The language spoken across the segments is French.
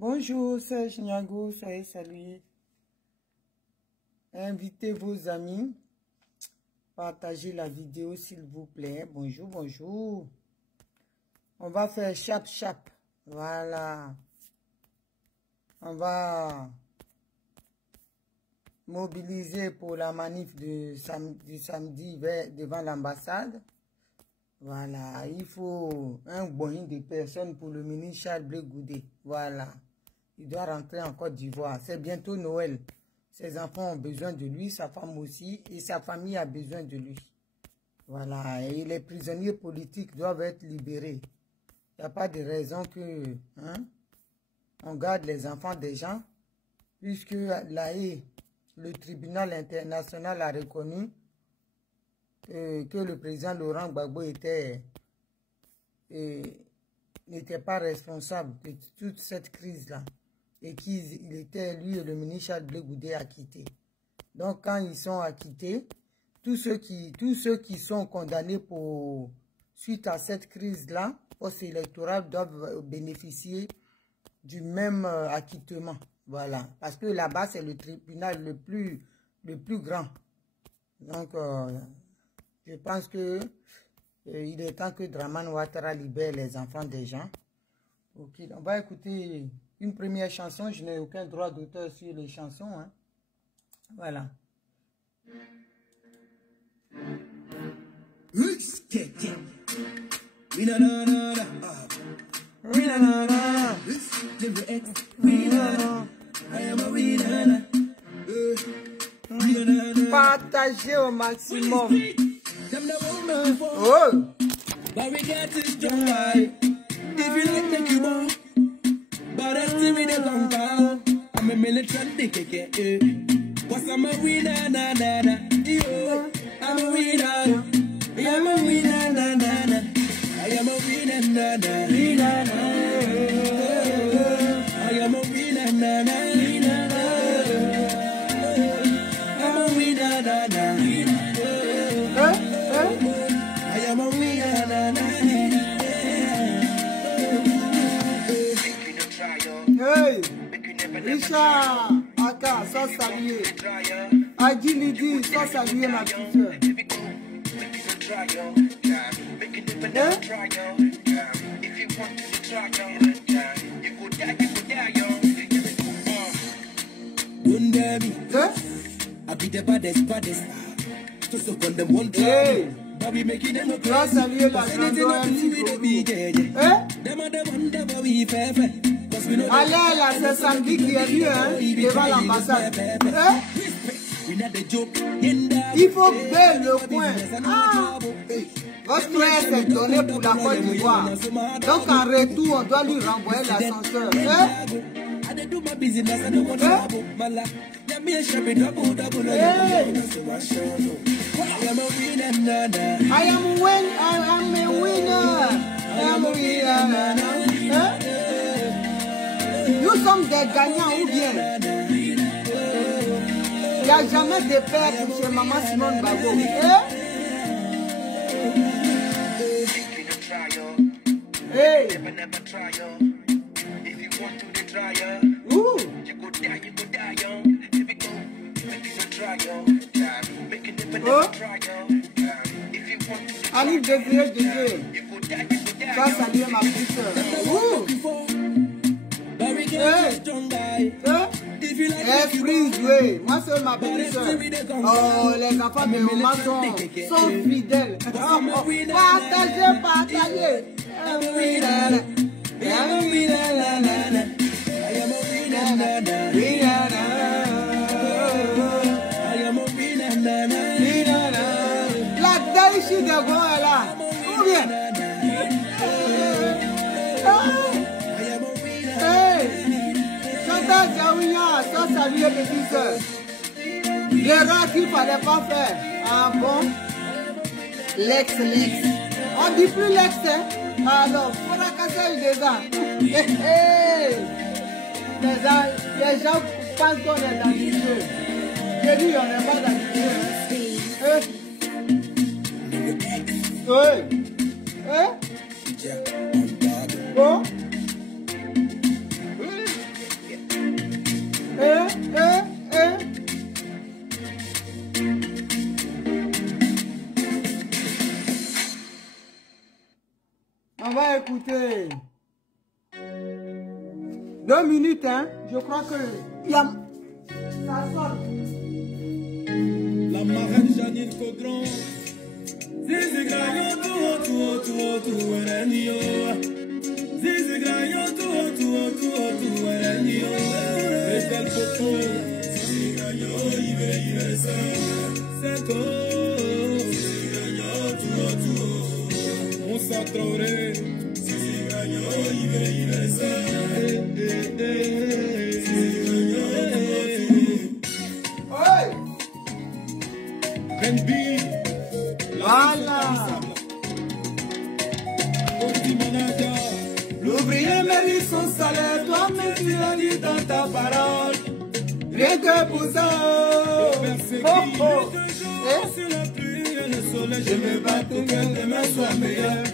Bonjour, c'est Nyago, soyez salués. Invitez vos amis. Partagez la vidéo s'il vous plaît. Bonjour, bonjour. On va faire chap. Voilà. On va mobiliser pour la manif du samedi devant l'ambassade. Voilà, il faut un bohin de personnes pour le ministre Charles Blé Goudé. Voilà, il doit rentrer en Côte d'Ivoire. C'est bientôt Noël. Ses enfants ont besoin de lui, sa femme aussi, et sa famille a besoin de lui. Voilà, et les prisonniers politiques doivent être libérés. Il n'y a pas de raison que on garde les enfants des gens, puisque l'AE, le tribunal international, a reconnu que le président Laurent Gbagbo n'était pas responsable de toute cette crise-là et qu'il était, lui et le ministre Charles Blé Goudé, acquittés. Donc, quand ils sont acquittés, tous ceux qui sont condamnés suite à cette crise-là, post-électorale, doivent bénéficier du même acquittement. Voilà. Parce que là-bas, c'est le tribunal le plus grand. Donc, je pense que il est temps que Dramane Ouattara libère les enfants des gens. Ok, on va écouter une première chanson. Je n'ai aucun droit d'auteur sur les chansons. Hein. Voilà. Partagez au maximum. Oh! But we get it strong life. If you like, make you move. But I still with the compound. I'm a militant, cause I'm a winner, na na na. Yo, I'm a winner. I'm a winner, na na na. I am a winner, na na. Winner, na. I am a winner, na na. I'm a winner, na na. Hey, Richard, Aka, sans saluer. Adi Lidi, sans saluer ma petite soeur. Hey, sans saluer la grande allez là, c'est samedi qui est lieu, hein, devant l'ambassade. Il faut faire le coin. Ah, votre frère s'est donné pour la Côte d'Ivoire. Donc en retour, on doit lui renvoyer l'ascenseur. I am a winner. Nous sommes des gagnants ou bien? Il n'y a jamais de père pour chez Maman Simone Gbagbo. Hey! Annie Dédé. Ça, salut ma petite soeur. Esprit joué, moi c'est ma petite soeur. Oh, les enfants de maman sont fidèles. Partagez. La délicie de gros est là. Ou bien? Ça salut les petites soeurs. L'erreur qu'il ne fallait pas faire. Ah bon? L'ex. On dit plus l'ex, hein? Alors, il faudra casser les gens. Les gens pensent qu'on est dans le jeu. Je dis, on n'est pas dans le jeu. Bon? va écouter. 2 minutes, hein. Je crois que il y a... ça sonne. La marraine Janine Cogron. Zizi gagnant tout, Zizi gagnant tout, et tel popo. Zizi gagnant, il veut c'est tout. Zizi gagnant tout, on s'attraure. Zizi gagnant, il veut Zizi gagnant tout. Voilà. L'ouvrier mérite son salaire, toi-même tu l'as dit dans ta parole. Rien que pour ça, c'est la pluie et le soleil. Je me bats pour que demain soit meilleur.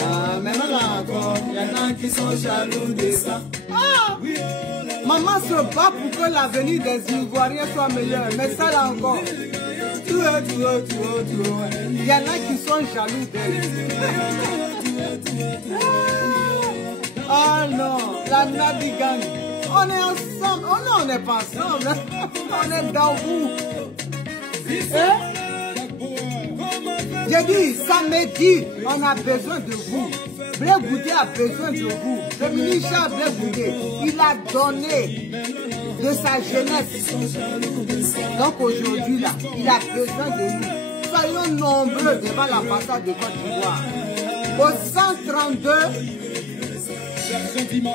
Ah, même là encore, il y en a qui sont jaloux de ça. Ah! Maman se bat pour que l'avenir des Ivoiriens soit meilleur. Mais ça là encore. Il y en a qui sont jaloux d'elle. Ah non, la Nadigane. On est ensemble. Oh non, on n'est pas ensemble. On est dans vous. J'ai dit, samedi, on a besoin de vous. Blé Goudé a besoin de vous. Le ministre Blé Goudé, il a donné de sa jeunesse. Donc aujourd'hui, là, il a besoin de nous. Soyons nombreux devant l'ambassade de Côte d'Ivoire. Au 132,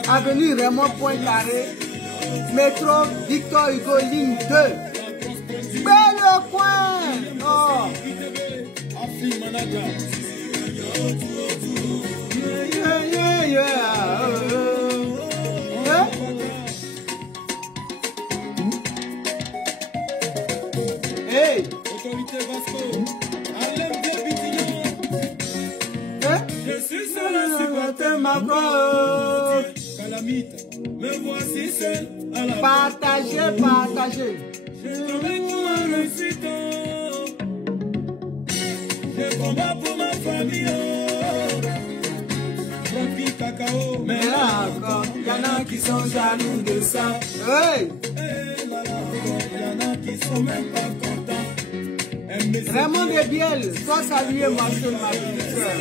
avenue Raymond Poincaré, métro Victor Hugo, ligne 2. Belle coin! Oh! Hey! Autorité Vasco, enlève des bitillons. Je suis seul à supporter ma cause. Calamite, me voici seul à la Partagez, partagez. Je travaille pour un récitant. Je combat pour ma famille. Profit cacao. Mais là encore, il y en a qui sont jaloux de ça. Hey! Là encore, il y en a qui sont même pas contents. Raymond de Biel, soit salué ma soeur, ma petite soeur.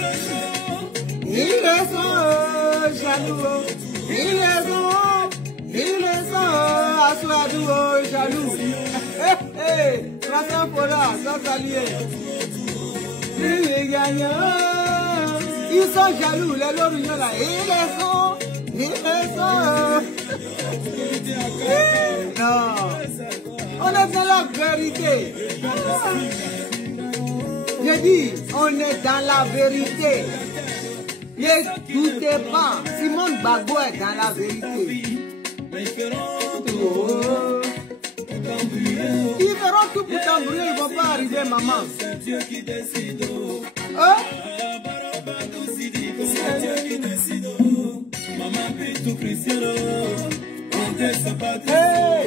Ils le sont jaloux. Ils le sont jaloux. Hé, hé, François Fola, soit salué. Ils sont jaloux, les Lorignons là. Ils le sont. Non. On est dans la vérité. Je dis, on est dans la vérité. Ne doutez pas, Simone Gbagbo est dans la vérité. Ils feront tout pour t'embrouiller, ils ne vont pas arriver, maman. Hein? Hey!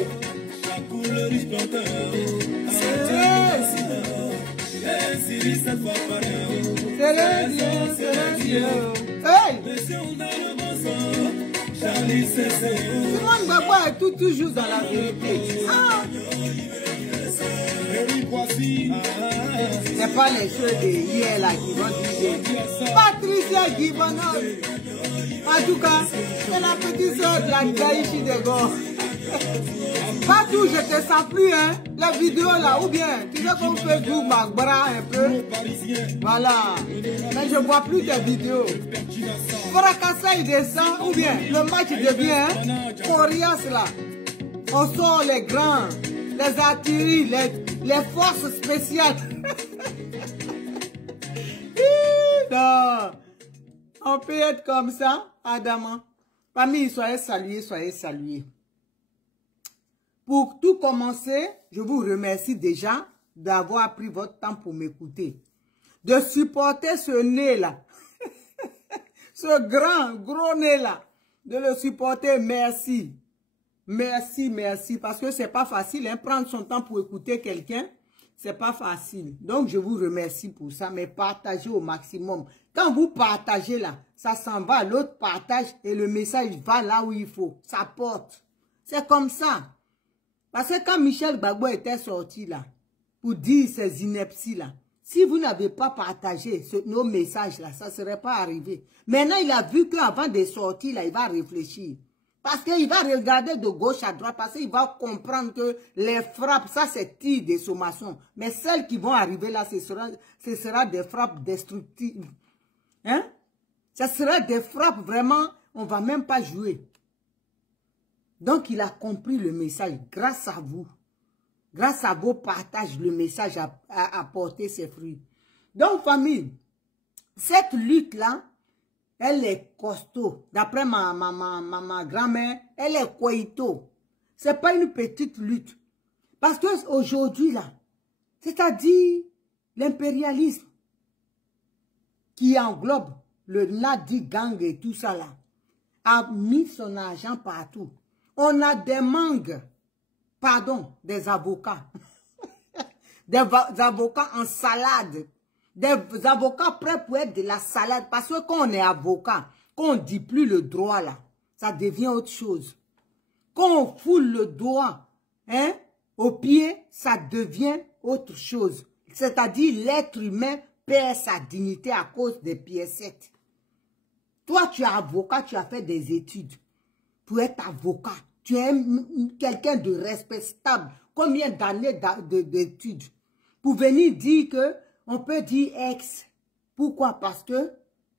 C'est le Dieu. Hey! Simone Gbagbo est toujours dans la vérité. Ah! C'est pas les choses de hier là qui vont dire. Patricia Guibono. En tout cas, c'est la petite soeur de la Gaïchi de Gaulle. Partout, je te sens plus, hein. La vidéo là, ou bien, tu veux qu'on fait du Magbara un peu. Voilà. Mais je vois plus tes vidéos. Fracassa, il descend, ou bien, le match devient, coriace là. On sort les grands, les artilleries, les forces spéciales. Non. On peut être comme ça, Adama. Famille, soyez salués, soyez salués. Pour tout commencer, je vous remercie déjà d'avoir pris votre temps pour m'écouter. De supporter ce nez-là. Ce grand, gros nez-là. De le supporter, merci. Merci, merci. Parce que c'est pas facile, hein, prendre son temps pour écouter quelqu'un. C'est pas facile. Donc, je vous remercie pour ça. Mais partagez au maximum. Quand vous partagez là, ça s'en va, l'autre partage et le message va là où il faut. Ça porte. C'est comme ça. Parce que quand Michel Gbagbo était sorti là, pour dire ces inepties là, si vous n'avez pas partagé nos messages là, ça ne serait pas arrivé. Maintenant, il a vu qu'avant de sortir là, il va réfléchir. Parce qu'il va regarder de gauche à droite, parce qu'il va comprendre que les frappes, ça c'est tir de sommation. Mais celles qui vont arriver là, ce sera des frappes destructives. Hein? Ce sera des frappes vraiment, on ne va même pas jouer. Donc il a compris le message grâce à vous. Grâce à vos partages, le message a apporté ses fruits. Donc famille, cette lutte-là, elle est costaud. D'après ma grand-mère, elle est coïto. Ce n'est pas une petite lutte. Parce qu'aujourd'hui, là, c'est-à-dire l'impérialisme qui englobe le Nadi Gang et tout ça, là, a mis son argent partout. On a des mangues, pardon, des avocats. Des avocats en salade. Des avocats prêts pour être de la salade. Parce que quand on est avocat, quand on ne dit plus le droit là, ça devient autre chose. Quand on foule le doigt hein, au pied, ça devient autre chose. C'est-à-dire l'être humain perd sa dignité à cause des piécettes. Toi, tu es avocat, tu as fait des études pour être avocat. Tu es quelqu'un de respectable. Combien d'années d'études pour venir dire que on peut dire ex. Pourquoi? Parce que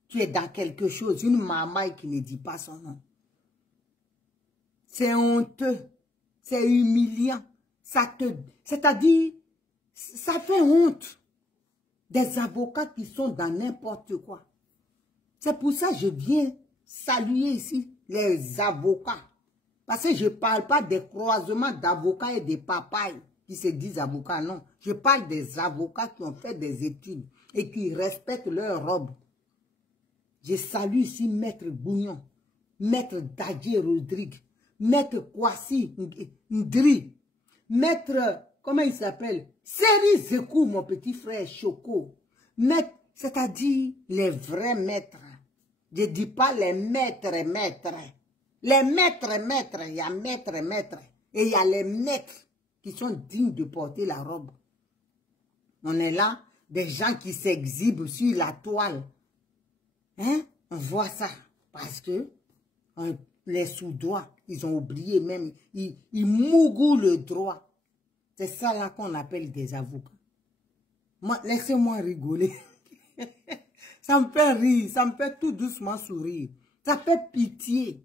tu es dans quelque chose. Une mamaille qui ne dit pas son nom. C'est honteux. C'est humiliant. C'est-à-dire, ça fait honte. Des avocats qui sont dans n'importe quoi. C'est pour ça que je viens saluer ici les avocats. Parce que je ne parle pas des croisements d'avocats et des papayes qui se disent avocats, non. Je parle des avocats qui ont fait des études et qui respectent leur robe. Je salue ici Maître Bougnon, Maître Dadje Rodrigue, Maître Kwasi Ndri, Maître, comment il s'appelle? Seri Zekou, mon petit frère Choco. Maître, c'est-à-dire les vrais maîtres. Je ne dis pas les maîtres. Les maîtres, il y a maîtres. Et il y a les maîtres qui sont dignes de porter la robe. On est là, des gens qui s'exhibent sur la toile. Hein? On voit ça. Parce que les sous-doigts, ils ont oublié même. Ils mougouent le droit. C'est ça là qu'on appelle des avocats. Moi, laissez-moi rigoler. Ça me fait rire, ça me fait tout doucement sourire. Ça fait pitié.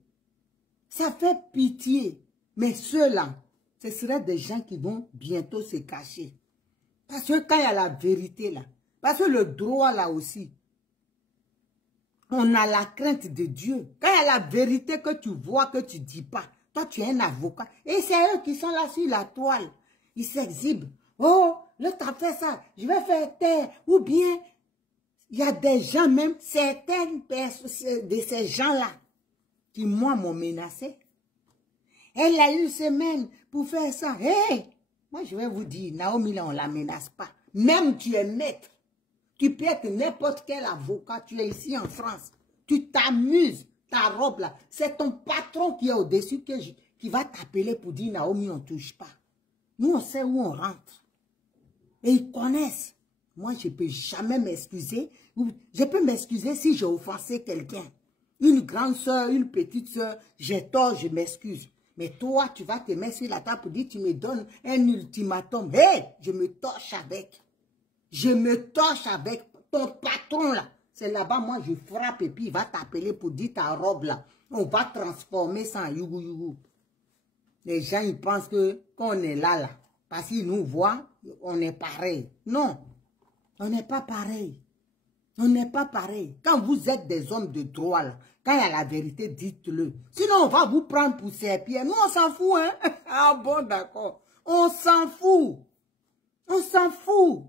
Ça fait pitié. Mais ceux-là, ce seraient des gens qui vont bientôt se cacher. Parce que quand il y a la vérité là, parce que le droit là aussi, on a la crainte de Dieu. Quand il y a la vérité que tu vois, que tu ne dis pas, toi tu es un avocat. Et c'est eux qui sont là sur la toile. Ils s'exhibent. Oh, l'autre a fait ça, je vais faire taire. Ou bien, il y a des gens même, certaines personnes de ces gens-là, qui moi m'ont menacé. Elle a eu une semaine pour faire ça. Hey, moi je vais vous dire, Naomi là on ne la menace pas. Même tu es maître. Tu peux être n'importe quel avocat. Tu es ici en France. Tu t'amuses. Ta robe là. C'est ton patron qui est au-dessus qui va t'appeler pour dire Naomi on ne touche pas. Nous on sait où on rentre. Et ils connaissent. Moi je ne peux jamais m'excuser. Je peux m'excuser si j'ai offensé quelqu'un. Une grande soeur, une petite soeur, j'ai tort, je m'excuse. Mais toi, tu vas te mettre sur la table pour dire, tu me donnes un ultimatum. Hé, je me torche avec. Je me torche avec ton patron là. C'est là-bas, moi, je frappe et puis il va t'appeler pour dire ta robe là. On va transformer ça en yougou. Les gens, ils pensent que quand on est là, parce qu'ils nous voient, on est pareil. Non, on n'est pas pareil. On n'est pas pareil. Quand vous êtes des hommes de droit, là, quand il y a la vérité, dites-le. Sinon, on va vous prendre pour ses pieds. Nous, on s'en fout, hein. Ah bon, d'accord. On s'en fout. On s'en fout.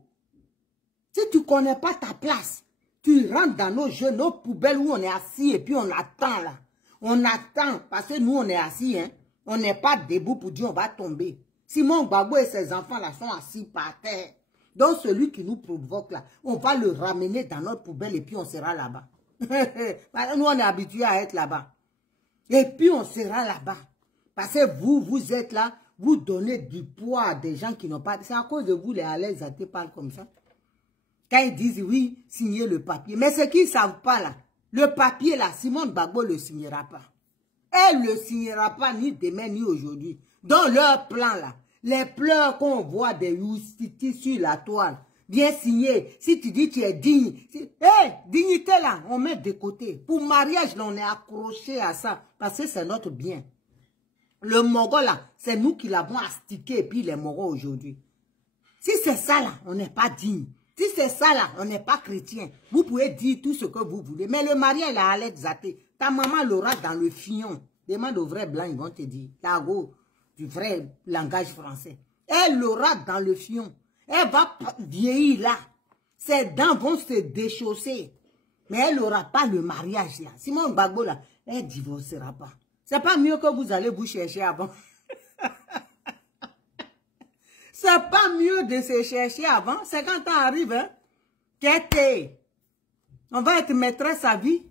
Si tu ne connais pas ta place, tu rentres dans nos jeux, nos poubelles où on est assis et puis on attend, là. On attend, parce que nous, on est assis, hein. On n'est pas debout pour dire on va tomber. Simon Gbagbo et ses enfants, là, sont assis par terre. Donc, celui qui nous provoque, là, on va le ramener dans notre poubelle et puis on sera là-bas. Nous, on est habitués à être là-bas. Et puis, on sera là-bas. Parce que vous êtes là, vous donnez du poids à des gens qui n'ont pas... C'est à cause de vous, les Alain Zaté parlent comme ça. Quand ils disent, oui, signez le papier. Mais ce qu'ils ne savent pas, là, le papier, là, Simone Gbagbo ne le signera pas. Elle ne le signera pas ni demain, ni aujourd'hui. Dans leur plan, là, les pleurs qu'on voit des Youstiti sur la toile, bien signé. Si tu dis que tu es digne, dignité là, on met de côté. Pour mariage, là, on est accroché à ça. Parce que c'est notre bien. Le Mogol là, c'est nous qui l'avons astiqué et puis les Mogol aujourd'hui. Si c'est ça là, on n'est pas digne. Si c'est ça là, on n'est pas chrétien. Vous pouvez dire tout ce que vous voulez. Mais le mariage là, Alex Zaté, ta maman l'aura dans le fion. Demande aux vrais blancs, ils vont te dire. L'argot du vrai langage français. Elle l'aura dans le fion. Elle va vieillir là. Ses dents vont se déchausser. Mais elle n'aura pas le mariage là. Simone Gbagbo là, elle ne divorcera pas. C'est pas mieux que vous allez vous chercher avant. C'est pas mieux de se chercher avant. 50 ans arrive, hein. On va être maîtresse à vie.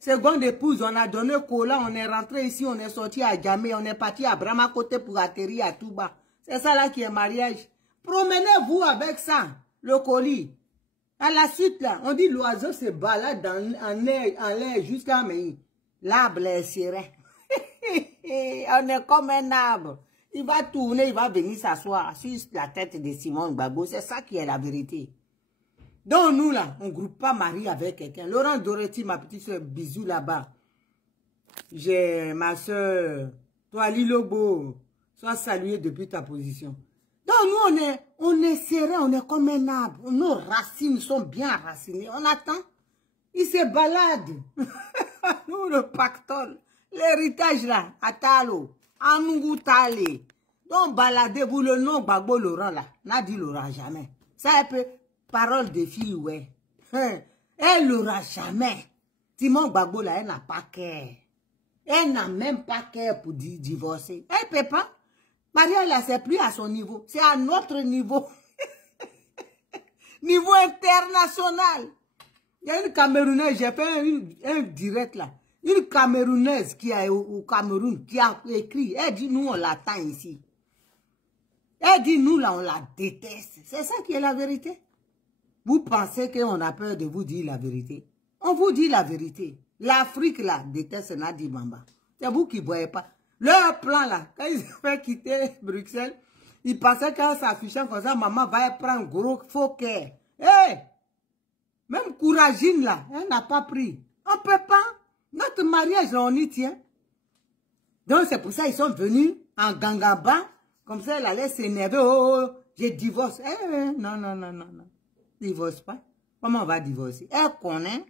Seconde épouse, on a donné Kola, on est rentré ici, on est sorti à Djamé, on est parti à Brahma côté pour atterrir à Touba. C'est ça là qui est mariage. Promenez-vous avec ça, le colis. À la suite là, on dit l'oiseau se balade en l'air jusqu'à Mei. L'arbre est serein. On est comme un arbre. Il va tourner, il va venir s'asseoir sur la tête de Simone Gbagbo. C'est ça qui est la vérité. Donc nous là, on ne groupe pas mari avec quelqu'un. Laurent Doretti, ma petite soeur, bisous là-bas. J'ai ma soeur, toi Lilobo, sois salué depuis ta position. Donc nous on est serré, on est comme un arbre. Nos racines sont bien racinées. On attend. Il se balade. Nous le pactole. L'héritage là, à Talo, à Ngoutale. Donc baladez-vous le nom Gbagbo Laurent là. N'a dit Laurent jamais. Ça un peu parole de fille, ouais. Elle l'aura jamais. Simone Gbagbo là, elle n'a pas cœur. Elle n'a même pas cœur pour divorcer. Elle ne peut pas. Maria là, c'est plus à son niveau. C'est à notre niveau. Niveau international. Il y a une Camerounaise, j'ai fait un direct là. Une Camerounaise qui est au Cameroun, qui a écrit, elle dit nous on l'attend ici. Elle dit nous là on la déteste. C'est ça qui est la vérité. Vous pensez qu'on a peur de vous dire la vérité? On vous dit la vérité. L'Afrique là déteste Nadi Bamba. C'est vous qui ne voyez pas. Leur plan là, quand ils ont fait quitter Bruxelles, ils pensaient qu'en s'affichant comme ça, maman va prendre un gros faux cœur. Hey! Même Couragine là, elle n'a pas pris. On ne peut pas. Notre mariage, on y tient. Donc c'est pour ça qu'ils sont venus en gangaba. Comme ça, elle allait s'énerver. Oh, je divorce. Non. Divorce pas. Comment on va divorcer? Elle connaît.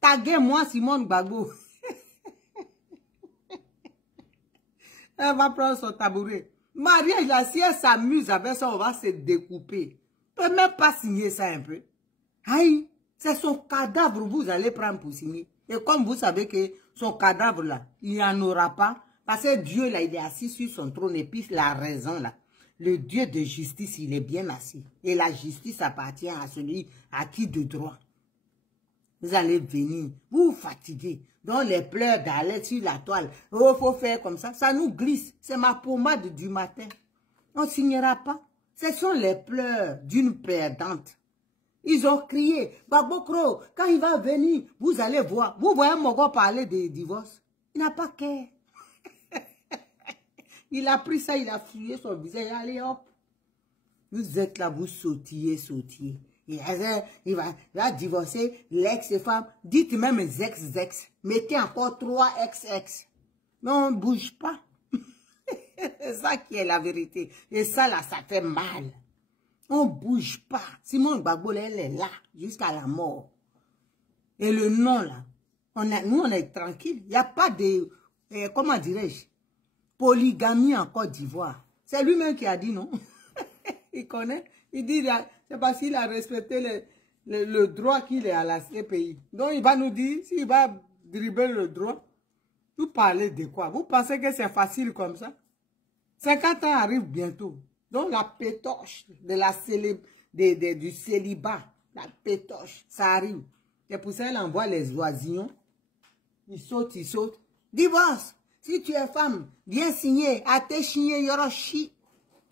Taguez-moi Simone Gbagbo. Elle va prendre son tabouret. Mariage là, si elle s'amuse avec ça, on va se découper. On ne peut même pas signer ça un peu. Aïe, c'est son cadavre vous allez prendre pour signer. Et comme vous savez que son cadavre là, il n'y en aura pas. Parce que Dieu là, il est assis sur son trône. Et puis la raison là, le Dieu de justice, il est bien assis. Et la justice appartient à celui à qui de droit. Vous allez venir, vous vous fatiguez. Dans les pleurs d'aller sur la toile. Oh, faut faire comme ça. Ça nous glisse. C'est ma pommade du matin. On ne signera pas. Ce sont les pleurs d'une perdante. Ils ont crié, Gbagbo Kro, quand il va venir, vous allez voir. Vous voyez Mogo parler de divorce. Il n'a pas cœur. Il a pris ça, il a fouillé son visage. Allez hop. Vous êtes là, vous sautillez. Il va divorcer l'ex-femme. Dites même ex-ex. Mettez encore 3 ex-ex. Mais on ne bouge pas. C'est ça qui est la vérité. Et ça là, ça fait mal. On ne bouge pas. Simone Gbagbo, elle est là, jusqu'à la mort. Et le nom, là, nous, on est tranquille. Il n'y a pas de, comment dirais-je, polygamie en Côte d'Ivoire. C'est lui-même qui a dit non. Il connaît. Il dit, c'est parce qu'il a respecté le droit qu'il est à la CPI. Donc, il va nous dire, s'il va dribbler le droit, vous parlez de quoi? Vous pensez que c'est facile comme ça? 50 ans arrivent bientôt. Donc, la pétoche de du célibat, la pétoche, ça arrive. C'est pour ça qu'elle envoie les oisillons. Ils sautent, ils sautent. Divorce. Si tu es femme, viens signer. À te signer, Yoroshi.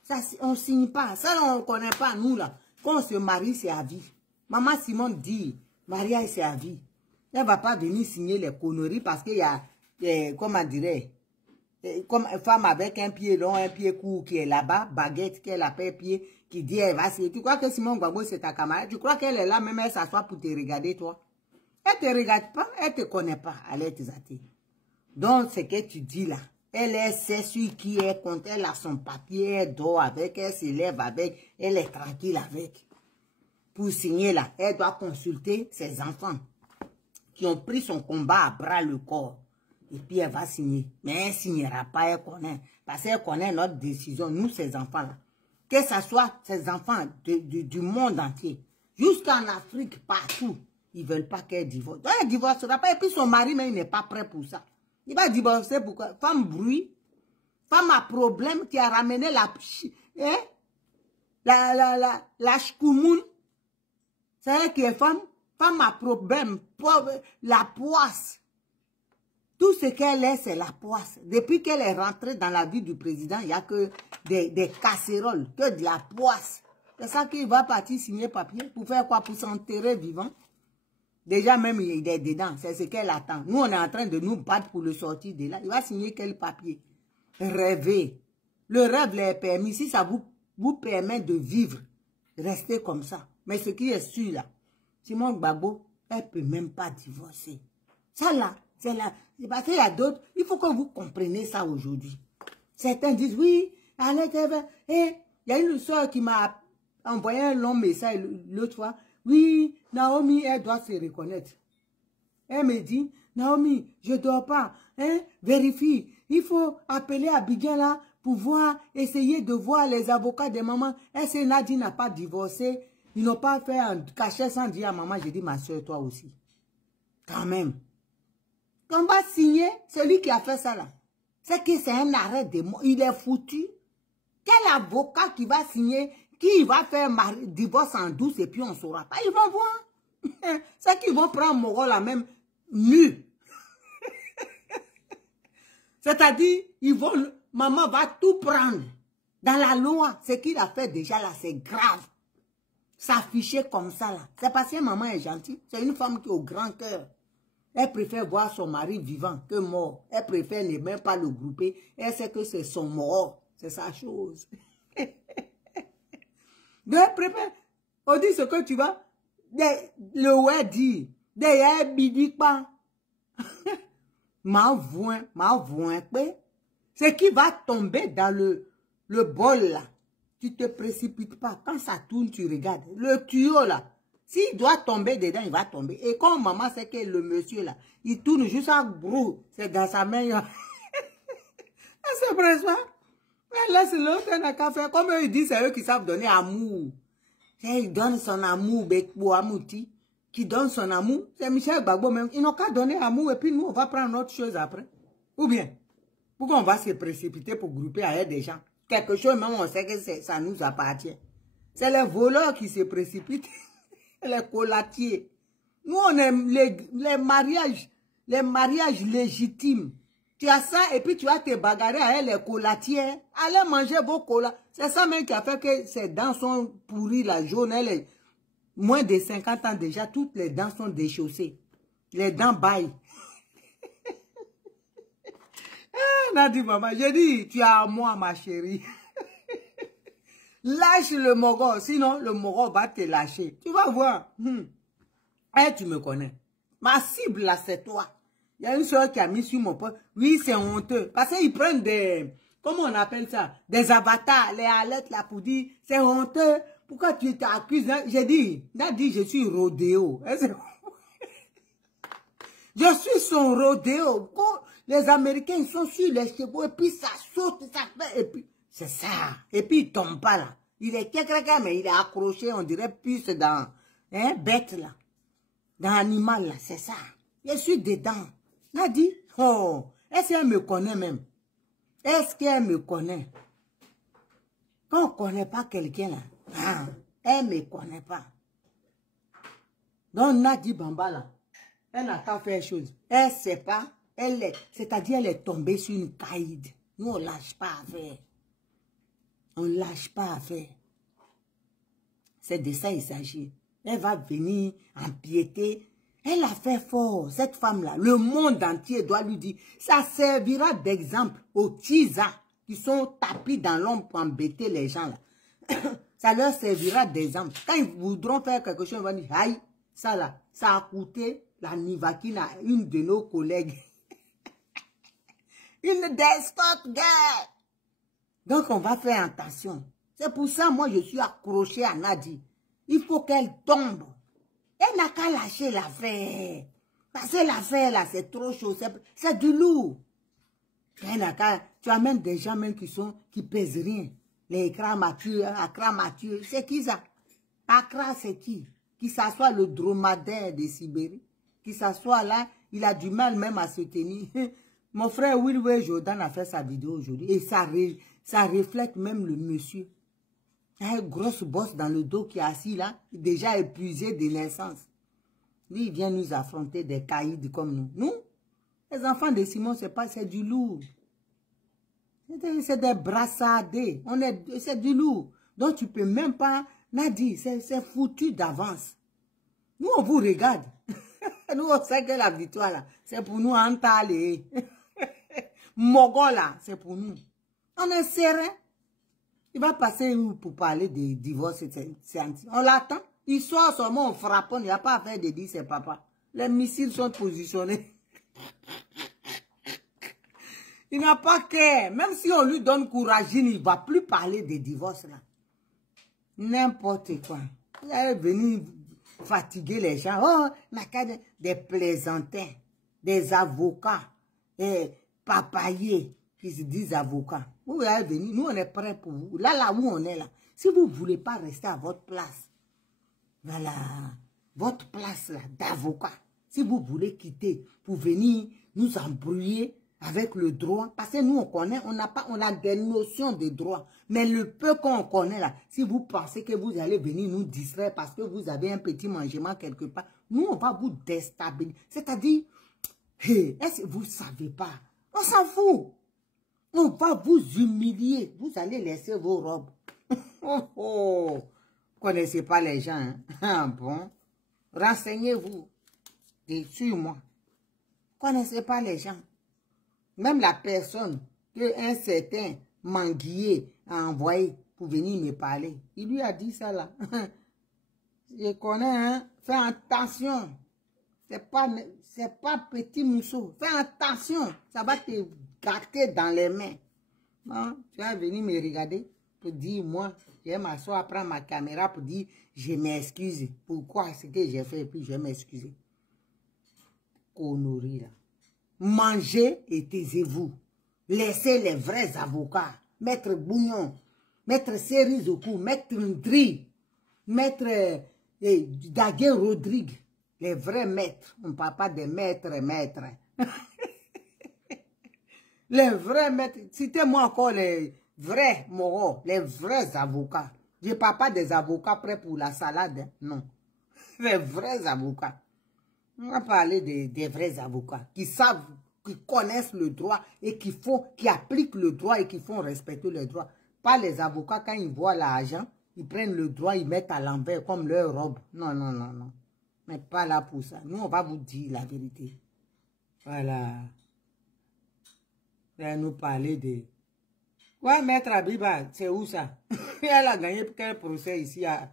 Ça, on ne signe pas. Ça, on ne connaît pas, nous, là. Quand on se marie, c'est à vie. Maman Simone dit, mariage, c'est à vie. Elle ne va pas venir signer les conneries parce qu'il y a, comment dirait, comme une femme avec un pied long, un pied court qui est là-bas, baguette, qui est là, pied, qui dit, elle va signer. Tu crois que Simone Gbagbo, c'est ta camarade? Tu crois qu'elle est là, même elle s'assoit pour te regarder, toi? Elle ne te regarde pas, elle ne te connaît pas. Elle est exatée. Donc, ce que tu dis là, elle sait sur qui elle compte, elle a son papier, elle dort avec, elle se lève avec, elle est tranquille avec. Pour signer là, elle doit consulter ses enfants qui ont pris son combat à bras le corps. Et puis elle va signer. Mais elle ne signera pas, elle connaît. Parce qu'elle connaît notre décision, nous, ces enfants-là. Que ce soit ces enfants du monde entier, jusqu'en Afrique, partout, ils ne veulent pas qu'elle divorce. Donc elle ne divorcera pas. Et puis son mari, mais il n'est pas prêt pour ça. Il va divorcer pourquoi? Femme bruit, femme à problème qui a ramené la chkoumoun. C'est elle qui est femme à problème, la poisse. Tout ce qu'elle est, c'est la poisse. Depuis qu'elle est rentrée dans la vie du président, il n'y a que des casseroles, que de la poisse. C'est ça qu'il va partir signer papier. Pour faire quoi? Pour s'enterrer vivant. Déjà, même, il est dedans. C'est ce qu'elle attend. Nous, on est en train de nous battre pour le sortir de là. Il va signer quel papier? Rêver. Le rêve est permis. Si ça vous permet de vivre, restez comme ça. Mais ce qui est sûr, là, Simone Gbagbo, elle ne peut même pas divorcer. Ça, là, c'est là. Parce qu'il y a d'autres. Il faut que vous compreniez ça aujourd'hui. Certains disent, oui, allez, il y a une soeur qui m'a envoyé un long message l'autre fois. Oui, Naomi, elle doit se reconnaître. Elle me dit, Naomi, je ne dors pas. Hein? Vérifie. Il faut appeler Abidjan là pour essayer de voir les avocats de maman. Est-ce que Nadine n'a pas divorcé? Ils n'ont pas fait un cachet sans dire à maman, j'ai dit, ma soeur, toi aussi. Quand même. Quand on va signer, celui qui a fait ça là, c'est que c'est un arrêt de mort. Il est foutu. Quel avocat qui va signer, qui va faire divorce en douce et puis on ne saura pas. Ils vont voir. C'est qu'ils vont prendre mon rôle là même nu. C'est-à-dire, maman va tout prendre. Dans la loi, ce qu'il a fait déjà là, c'est grave. S'afficher comme ça là. C'est parce que maman est gentille. C'est une femme qui est au grand cœur. Elle préfère voir son mari vivant que mort. Elle préfère ne même pas le grouper. Elle sait que c'est son mort. C'est sa chose. Donc, préfère. On dit ce que tu vas. Le ouais dit. Derrière, bidi pas. M'envoie. C'est qui va tomber dans le bol là. Tu te précipites pas. Quand ça tourne, tu regardes. Le tuyau là. S'il doit tomber dedans, il va tomber. Et quand maman sait que le monsieur là, il tourne juste à brou, c'est dans sa main. C'est vrai ça. Elle laisse l'autre, elle n'a qu'à faire. Comme eux, ils disent, c'est eux qui savent donner amour. Il donne son amour, Bekbo Amouti, qui donne son amour. C'est Michel Gbagbo même. Ils n'ont qu'à donner amour et puis nous, on va prendre autre chose après. Ou bien, pourquoi on va se précipiter pour grouper avec des gens? Quelque chose, même on sait que ça nous appartient. C'est les voleurs qui se précipitent. Les colatiers. Nous, on aime les mariages légitimes. Tu as ça et puis tu vas te bagarrer avec les colatiers. Allez manger vos colas. C'est ça même qui a fait que ses dents sont pourries, la jaune. Elle est moins de 50 ans déjà. Toutes les dents sont déchaussées. Les dents baillent. Nadine, maman, j'ai dit, tu as à moi, ma chérie. Lâche le mogol, sinon le mogol va te lâcher. Tu vas voir. Eh, tu me connais. Ma cible là, c'est toi. Il y a une soeur qui a mis sur mon poste. Oui, c'est honteux. Parce qu'ils prennent des... Comment on appelle ça? Des avatars, les alertes là pour dire, c'est honteux. Pourquoi tu t'accuses? J'ai dit, Nadine, je suis rodéo. Je suis son rodéo. Quand les Américains ils sont sur les chevaux et puis ça saute, ça fait, et puis... C'est ça. Et puis, il tombe pas là. Il est quelqu'un, mais il est accroché, on dirait plus dans, bête là. Dans animal là, c'est ça. Je suis dedans. Elle a dit, oh, est-ce qu'elle me connaît même? Est-ce qu'elle me connaît? Quand on ne connaît pas quelqu'un là, elle ne me connaît pas. Donc, Nadi Bamba, là, elle n'a qu'à faire chose. Elle ne sait pas, c'est-à-dire elle est tombée sur une caïd. Nous, on ne lâche pas à faire. On ne lâche pas à faire. C'est de ça il s'agit. Elle va venir empiéter. Elle a fait fort, cette femme-là. Le monde entier doit lui dire, ça servira d'exemple aux tisas qui sont tapis dans l'ombre pour embêter les gens là. Ça leur servira d'exemple. Quand ils voudront faire quelque chose, ils vont dire, aïe, ça là, ça a coûté la Nivakine à une de nos collègues. Une despote guerre. Donc on va faire attention. C'est pour ça, moi, je suis accroché à Nadi. Il faut qu'elle tombe. Elle n'a qu'à lâcher l'affaire. Parce que l'affaire, là, c'est trop chaud. C'est du lourd. Elle n'a qu'à... Tu amènes des gens même qui pèsent rien. Les Accra Mathieu. C'est qui ça? Accra, c'est qui? Qui s'assoit le dromadaire de Sibérie. Qui s'assoit là, il a du mal même à se tenir. Mon frère Wilway Jordan a fait sa vidéo aujourd'hui. Et ça reflète même le monsieur. Un grosse bosse dans le dos qui est assis là, déjà épuisé de naissance. Lui, il vient nous affronter des caïds comme nous. Nous, les enfants de Simon, c'est du lourd. C'est des brassardés. C'est du lourd. Donc, tu peux même pas... Nadi, c'est foutu d'avance. Nous, on vous regarde. Nous, on sait que la victoire, là, c'est pour nous entaler. Mogol, là, c'est pour nous. On est serein. Il va passer pour parler de divorce. On l'attend. Il sort seulement en frappant. Il n'y a pas à faire de dire c'est papa. Les missiles sont positionnés. Il n'a pas qu'à. Même si on lui donne courage, il ne va plus parler de divorce là. N'importe quoi. Il est venu fatiguer les gens. Oh, des plaisantins, des avocats, des papayers qui se disent avocats. Vous allez venir, nous on est prêts pour vous. Là où on est là. Si vous ne voulez pas rester à votre place, voilà, votre place là d'avocat. Si vous voulez quitter pour venir nous embrouiller avec le droit, parce que nous on connaît, on a des notions de droit. Mais le peu qu'on connaît là, si vous pensez que vous allez venir nous distraire parce que vous avez un petit mangement quelque part, nous on va vous déstabiliser. C'est-à-dire, hey, est-ce que vous ne savez pas? On s'en fout. On va vous humilier. Vous allez laisser vos robes. Oh. Vous ne connaissez pas les gens. Hein? Ah, bon. Renseignez-vous. Sur moi. Vous ne connaissez pas les gens. Même la personne qu'un certain Manguier a envoyé pour venir me parler. Il lui a dit ça là. Je connais, hein. Fais attention. C'est pas petit mousseau. Fais attention. Ça va te gâter dans les mains. Non, tu vas venir me regarder pour dire, moi, je vais m'asseoir, prendre ma caméra pour dire, je m'excuse. Pourquoi ce que j'ai fait, puis je vais m'excuser. Connerie là. Mangez et taisez-vous. Laissez les vrais avocats. Maître Bougnon, Maître Serizoku, Maître Ndri, Maître Daguet Rodrigue. Les vrais maîtres. On ne parle pas des maîtres. Les vrais maîtres. Citez-moi encore les vrais moraux, les vrais avocats. Je ne parle pas des avocats prêts pour la salade. Non. Les vrais avocats. On va parler des vrais avocats qui savent, qui connaissent le droit et qui appliquent le droit et qui font respecter le droit. Pas les avocats, quand ils voient l'argent, ils prennent le droit, ils mettent à l'envers comme leur robe. Non, non, non, non. Mais pas là pour ça. Nous, on va vous dire la vérité. Voilà. Elle va nous parler de... Ouais, Maître Abiba, c'est où ça? Elle a gagné quel procès ici à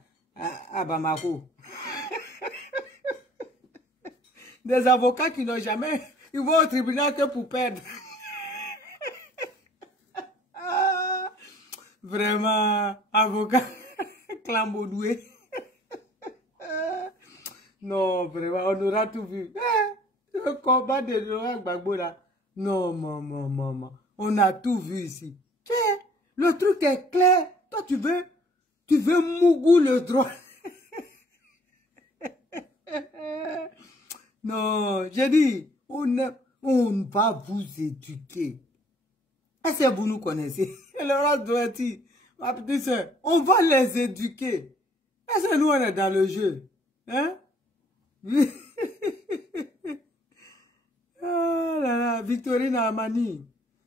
Bamako? Des avocats qui n'ont jamais... Ils vont au tribunal que pour perdre. Vraiment, avocat Clambodoué. Non, vraiment, on aura tout vu. Le combat de Laurent Gbagbo là. Non, maman. On a tout vu ici. Le truc est clair. Toi, tu veux mougou le droit. Non, j'ai dit, on va vous éduquer. Est-ce que vous nous connaissez? Laurent doit dire, ma petite soeur, on va les éduquer. Est-ce que nous, on est dans le jeu? Hein? Oh là là, Victorine Amani.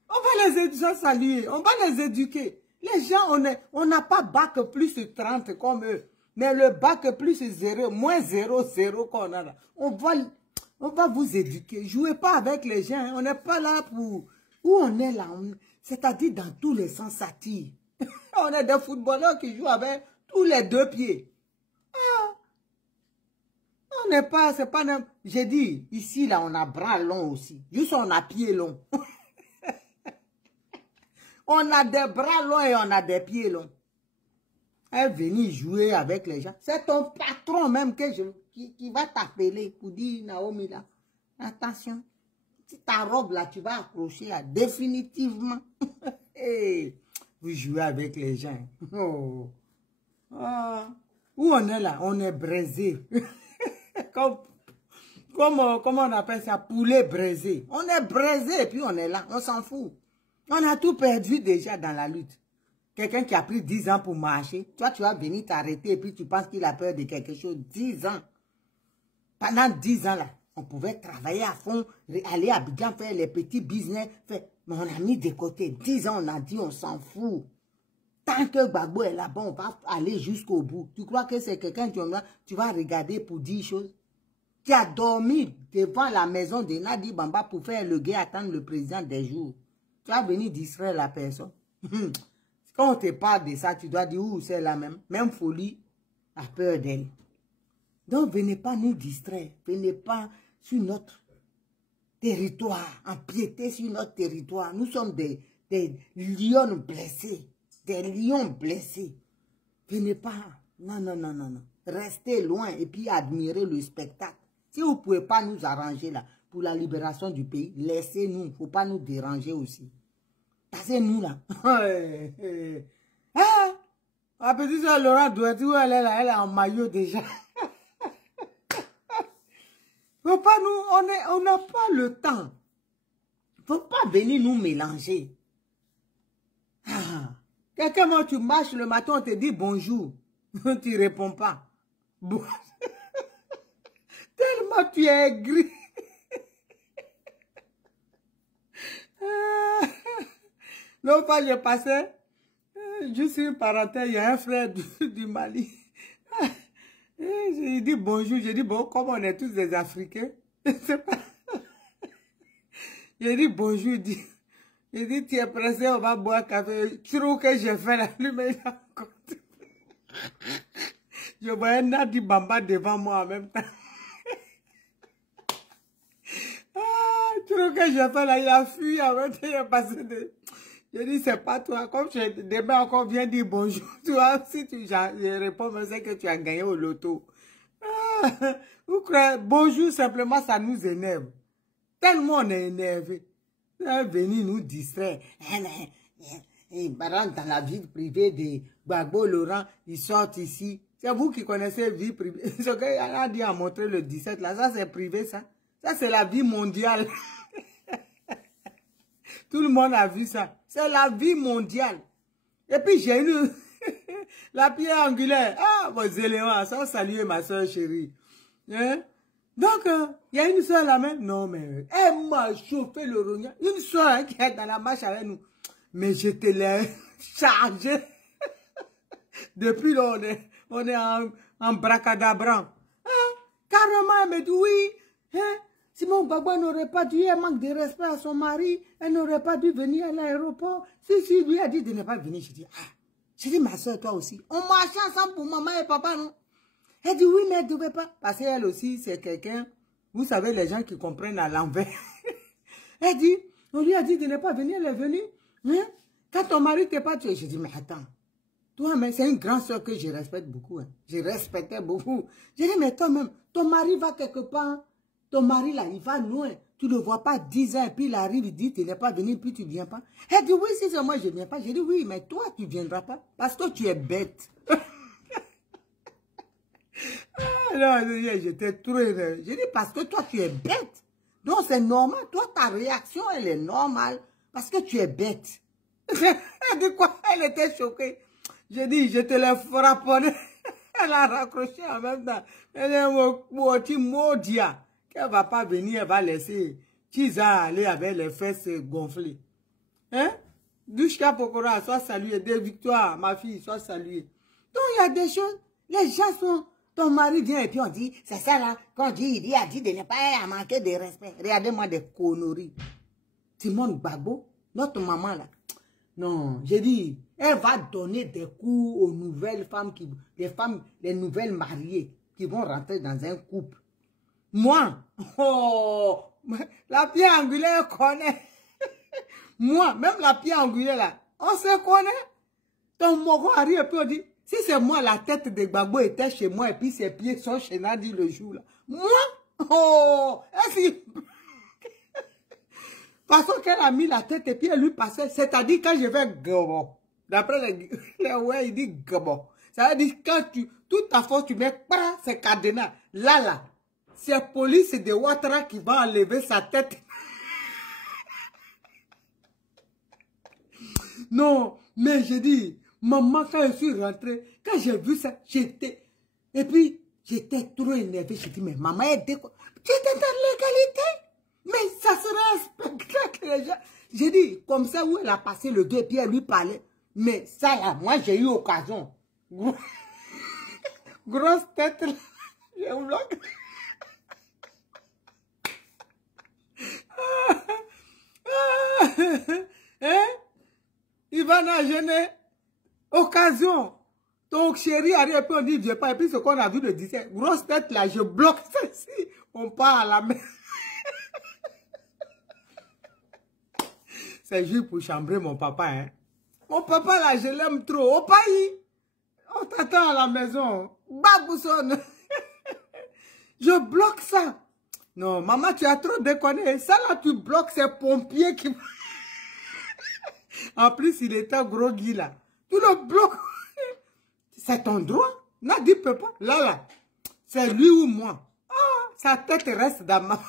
On va les saluer, on va les éduquer. Les gens, on n'a pas bac plus 30 comme eux. Mais le bac plus 0, moins 0, 0 qu'on a là. On va vous éduquer. Jouez pas avec les gens. Hein. On n'est pas là pour... Où on est là? C'est-à-dire dans tous les sens, ça tire. On est des footballeurs qui jouent avec tous les deux pieds. Ah. On n'est pas... C'est pas... J'ai dit, ici, là, on a bras longs aussi. Juste on a pieds longs. On a des bras longs et on a des pieds longs. Elle venir jouer avec les gens. C'est ton patron même qui va t'appeler pour dire, Naomi, là, attention, si ta robe, là, tu vas accrocher, là, définitivement. Hey, vous jouez avec les gens. Oh. Oh. Où on est là? On est braisé. Comment on appelle ça? Poulet braisé. On est braisé et puis on est là. On s'en fout. On a tout perdu déjà dans la lutte. Quelqu'un qui a pris 10 ans pour marcher, toi, tu vas venir t'arrêter et puis tu penses qu'il a peur de quelque chose. 10 ans. Pendant 10 ans, là, on pouvait travailler à fond, aller à Abidjan, faire les petits business. Mais on a mis de côté. 10 ans, on a dit, on s'en fout. Tant que Gbagbo est là-bas, on va aller jusqu'au bout. Tu crois que c'est quelqu'un qui tu vas regarder pour 10 choses? Tu as dormi devant la maison de Nadi Bamba pour faire le guet attendre le président des jours. Tu vas venir distraire la personne. Quand on te parle de ça, tu dois dire, c'est la même folie, a peur d'elle. Donc, venez pas nous distraire. Venez pas sur notre territoire, empiéter sur notre territoire. Nous sommes des lions blessés. Des lions blessés. Venez pas. Non, non, non, non, non. Restez loin et puis admirez le spectacle. Si vous ne pouvez pas nous arranger là, pour la libération du pays, laissez-nous. Il ne faut pas nous déranger aussi. Passez-nous là. Ah, la petite soeur Laura Douetti, elle est là, elle est en maillot déjà. Faut pas nous, on n'a pas le temps. Faut pas venir nous mélanger. Ah, quelqu'un, moi, tu marches le matin, on te dit bonjour. Tu réponds pas. Bon. Tellement tu es aigri. L'autre fois, je passais, juste une parenthèse, il y a un frère du Mali. Il dit bonjour, je dis bon, comme on est tous des Africains, je dis bonjour, il dit tu es pressé, on va boire café. Tu trouves que j'ai fait la lumière encore. Je voyais Nadi Bamba devant moi en même temps. Ah, tu trouves que j'ai fait là, il a fui, en même temps, il est passé de... Je dis, c'est pas toi. Comme demain encore viens dire bonjour. Toi, si je réponds, c'est que tu as gagné au loto. Ah, vous croyez, bonjour, simplement, ça nous énerve. Tellement on est énervé. Venir nous distraire. Par exemple, dans la vie privée de Gbagbo Laurent, ils sortent ici. C'est vous qui connaissez la vie privée. Ce qu'il a dit à montrer le 17, là, ça c'est privé, ça. Ça, c'est la vie mondiale. Tout le monde a vu ça. C'est la vie mondiale. Et puis, j'ai une... la pierre angulaire. Ah, vos éléments, ça saluer ma soeur chérie. Hein? Donc, il y a une soeur là même. Non, mais elle m'a chauffé le rognon. Une soeur hein, qui est dans la marche avec nous. Mais je te l'ai chargé. Depuis là, on est en bracadabran. Hein? Carrément, elle me dit oui. Hein? Simone Gbagbo n'aurait pas dû, elle manque de respect à son mari, elle n'aurait pas dû venir à l'aéroport. Si lui a dit de ne pas venir, je dis, ah, je dis, ma soeur, toi aussi. On marche ensemble pour maman et papa, non? Elle dit, oui, mais elle ne devait pas. Parce qu'elle aussi, c'est quelqu'un, vous savez, les gens qui comprennent à l'envers. Elle dit, on lui a dit de ne pas venir, elle est venue. Hein? Quand ton mari t'est pas tué, je dis, mais attends. Toi, mais c'est une grande soeur que je respecte beaucoup. Hein. Je respectais beaucoup. Je dis, mais toi-même, ton mari va quelque part. Ton mari, là, il va loin. Tu ne le vois pas 10 ans, et puis il arrive, il dit, tu n'es pas venu, puis tu ne viens pas. Elle dit, oui, si c'est moi, je ne viens pas. Je dis, oui, mais toi, tu ne viendras pas, parce que tu es bête. Alors, j'étais trop énervé. Je dis, parce que toi, tu es bête. Donc, c'est normal. Toi, ta réaction, elle est normale, parce que tu es bête. Elle dit quoi? Elle était choquée. Je dis, je te le frapponne. Elle a raccroché en même temps. Elle est un maudia. Qu'elle ne va pas venir, elle va laisser Chiza aller avec les fesses gonflées. Hein? Douchka Pokora, sois salué. Des victoires, ma fille, sois saluée. Donc, il y a des choses, les gens sont... Ton mari vient et puis on dit, c'est ça là, quand on dit, il a dit de ne pas manquer de respect. Regardez-moi des conneries. Simone Gbagbo, notre maman là. Non, j'ai dit, elle va donner des coups aux nouvelles femmes, les nouvelles mariées qui vont rentrer dans un couple. Moi, oh, la pierre angulaire connaît. Moi, même la pierre angulaire là, on se connaît. Ton moron arrive et puis on dit, si c'est moi, la tête de Gbagbo était chez moi et puis ses pieds sont chez Nadi le jour là. Moi, oh, parce qu'elle a mis la tête et puis elle lui passait. C'est-à-dire quand je vais gabo. D'après les ouais, il dit gabo. Ça veut dire quand toute ta force, tu mets c'est cadenas. Là, c'est police de Ouattara qui va enlever sa tête. Non, mais je dis, maman, quand je suis rentrée, quand j'ai vu ça, j'étais... Et puis, j'étais trop énervée. J'ai dit, mais maman, tu étais dans l'égalité. Mais ça serait un spectacle, les gens. J'ai dit, comme ça, où elle a passé le deux, puis elle lui parlait. Mais ça, là, moi, j'ai eu occasion. Grosse tête, là. J'ai un vlog. Hein? Il va nager. Occasion. Donc, chérie, arrive, et puis on dit, viens pas. Et puis, ce qu'on a vu le 17, grosse tête, là, je bloque celle-ci. On part à la mer. C'est juste pour chambrer mon papa, hein. Mon papa, là, je l'aime trop. Au pays, on t'attend à la maison. Babousson. Je bloque ça. Non, maman, tu as trop déconné. Ça, là, tu bloques ces pompiers qui... En plus, il était gros Guy, là. Tu le bloques. C'est ton droit. Nadi peut pas. Là. C'est lui ou moi. Ah, sa tête reste dans ma...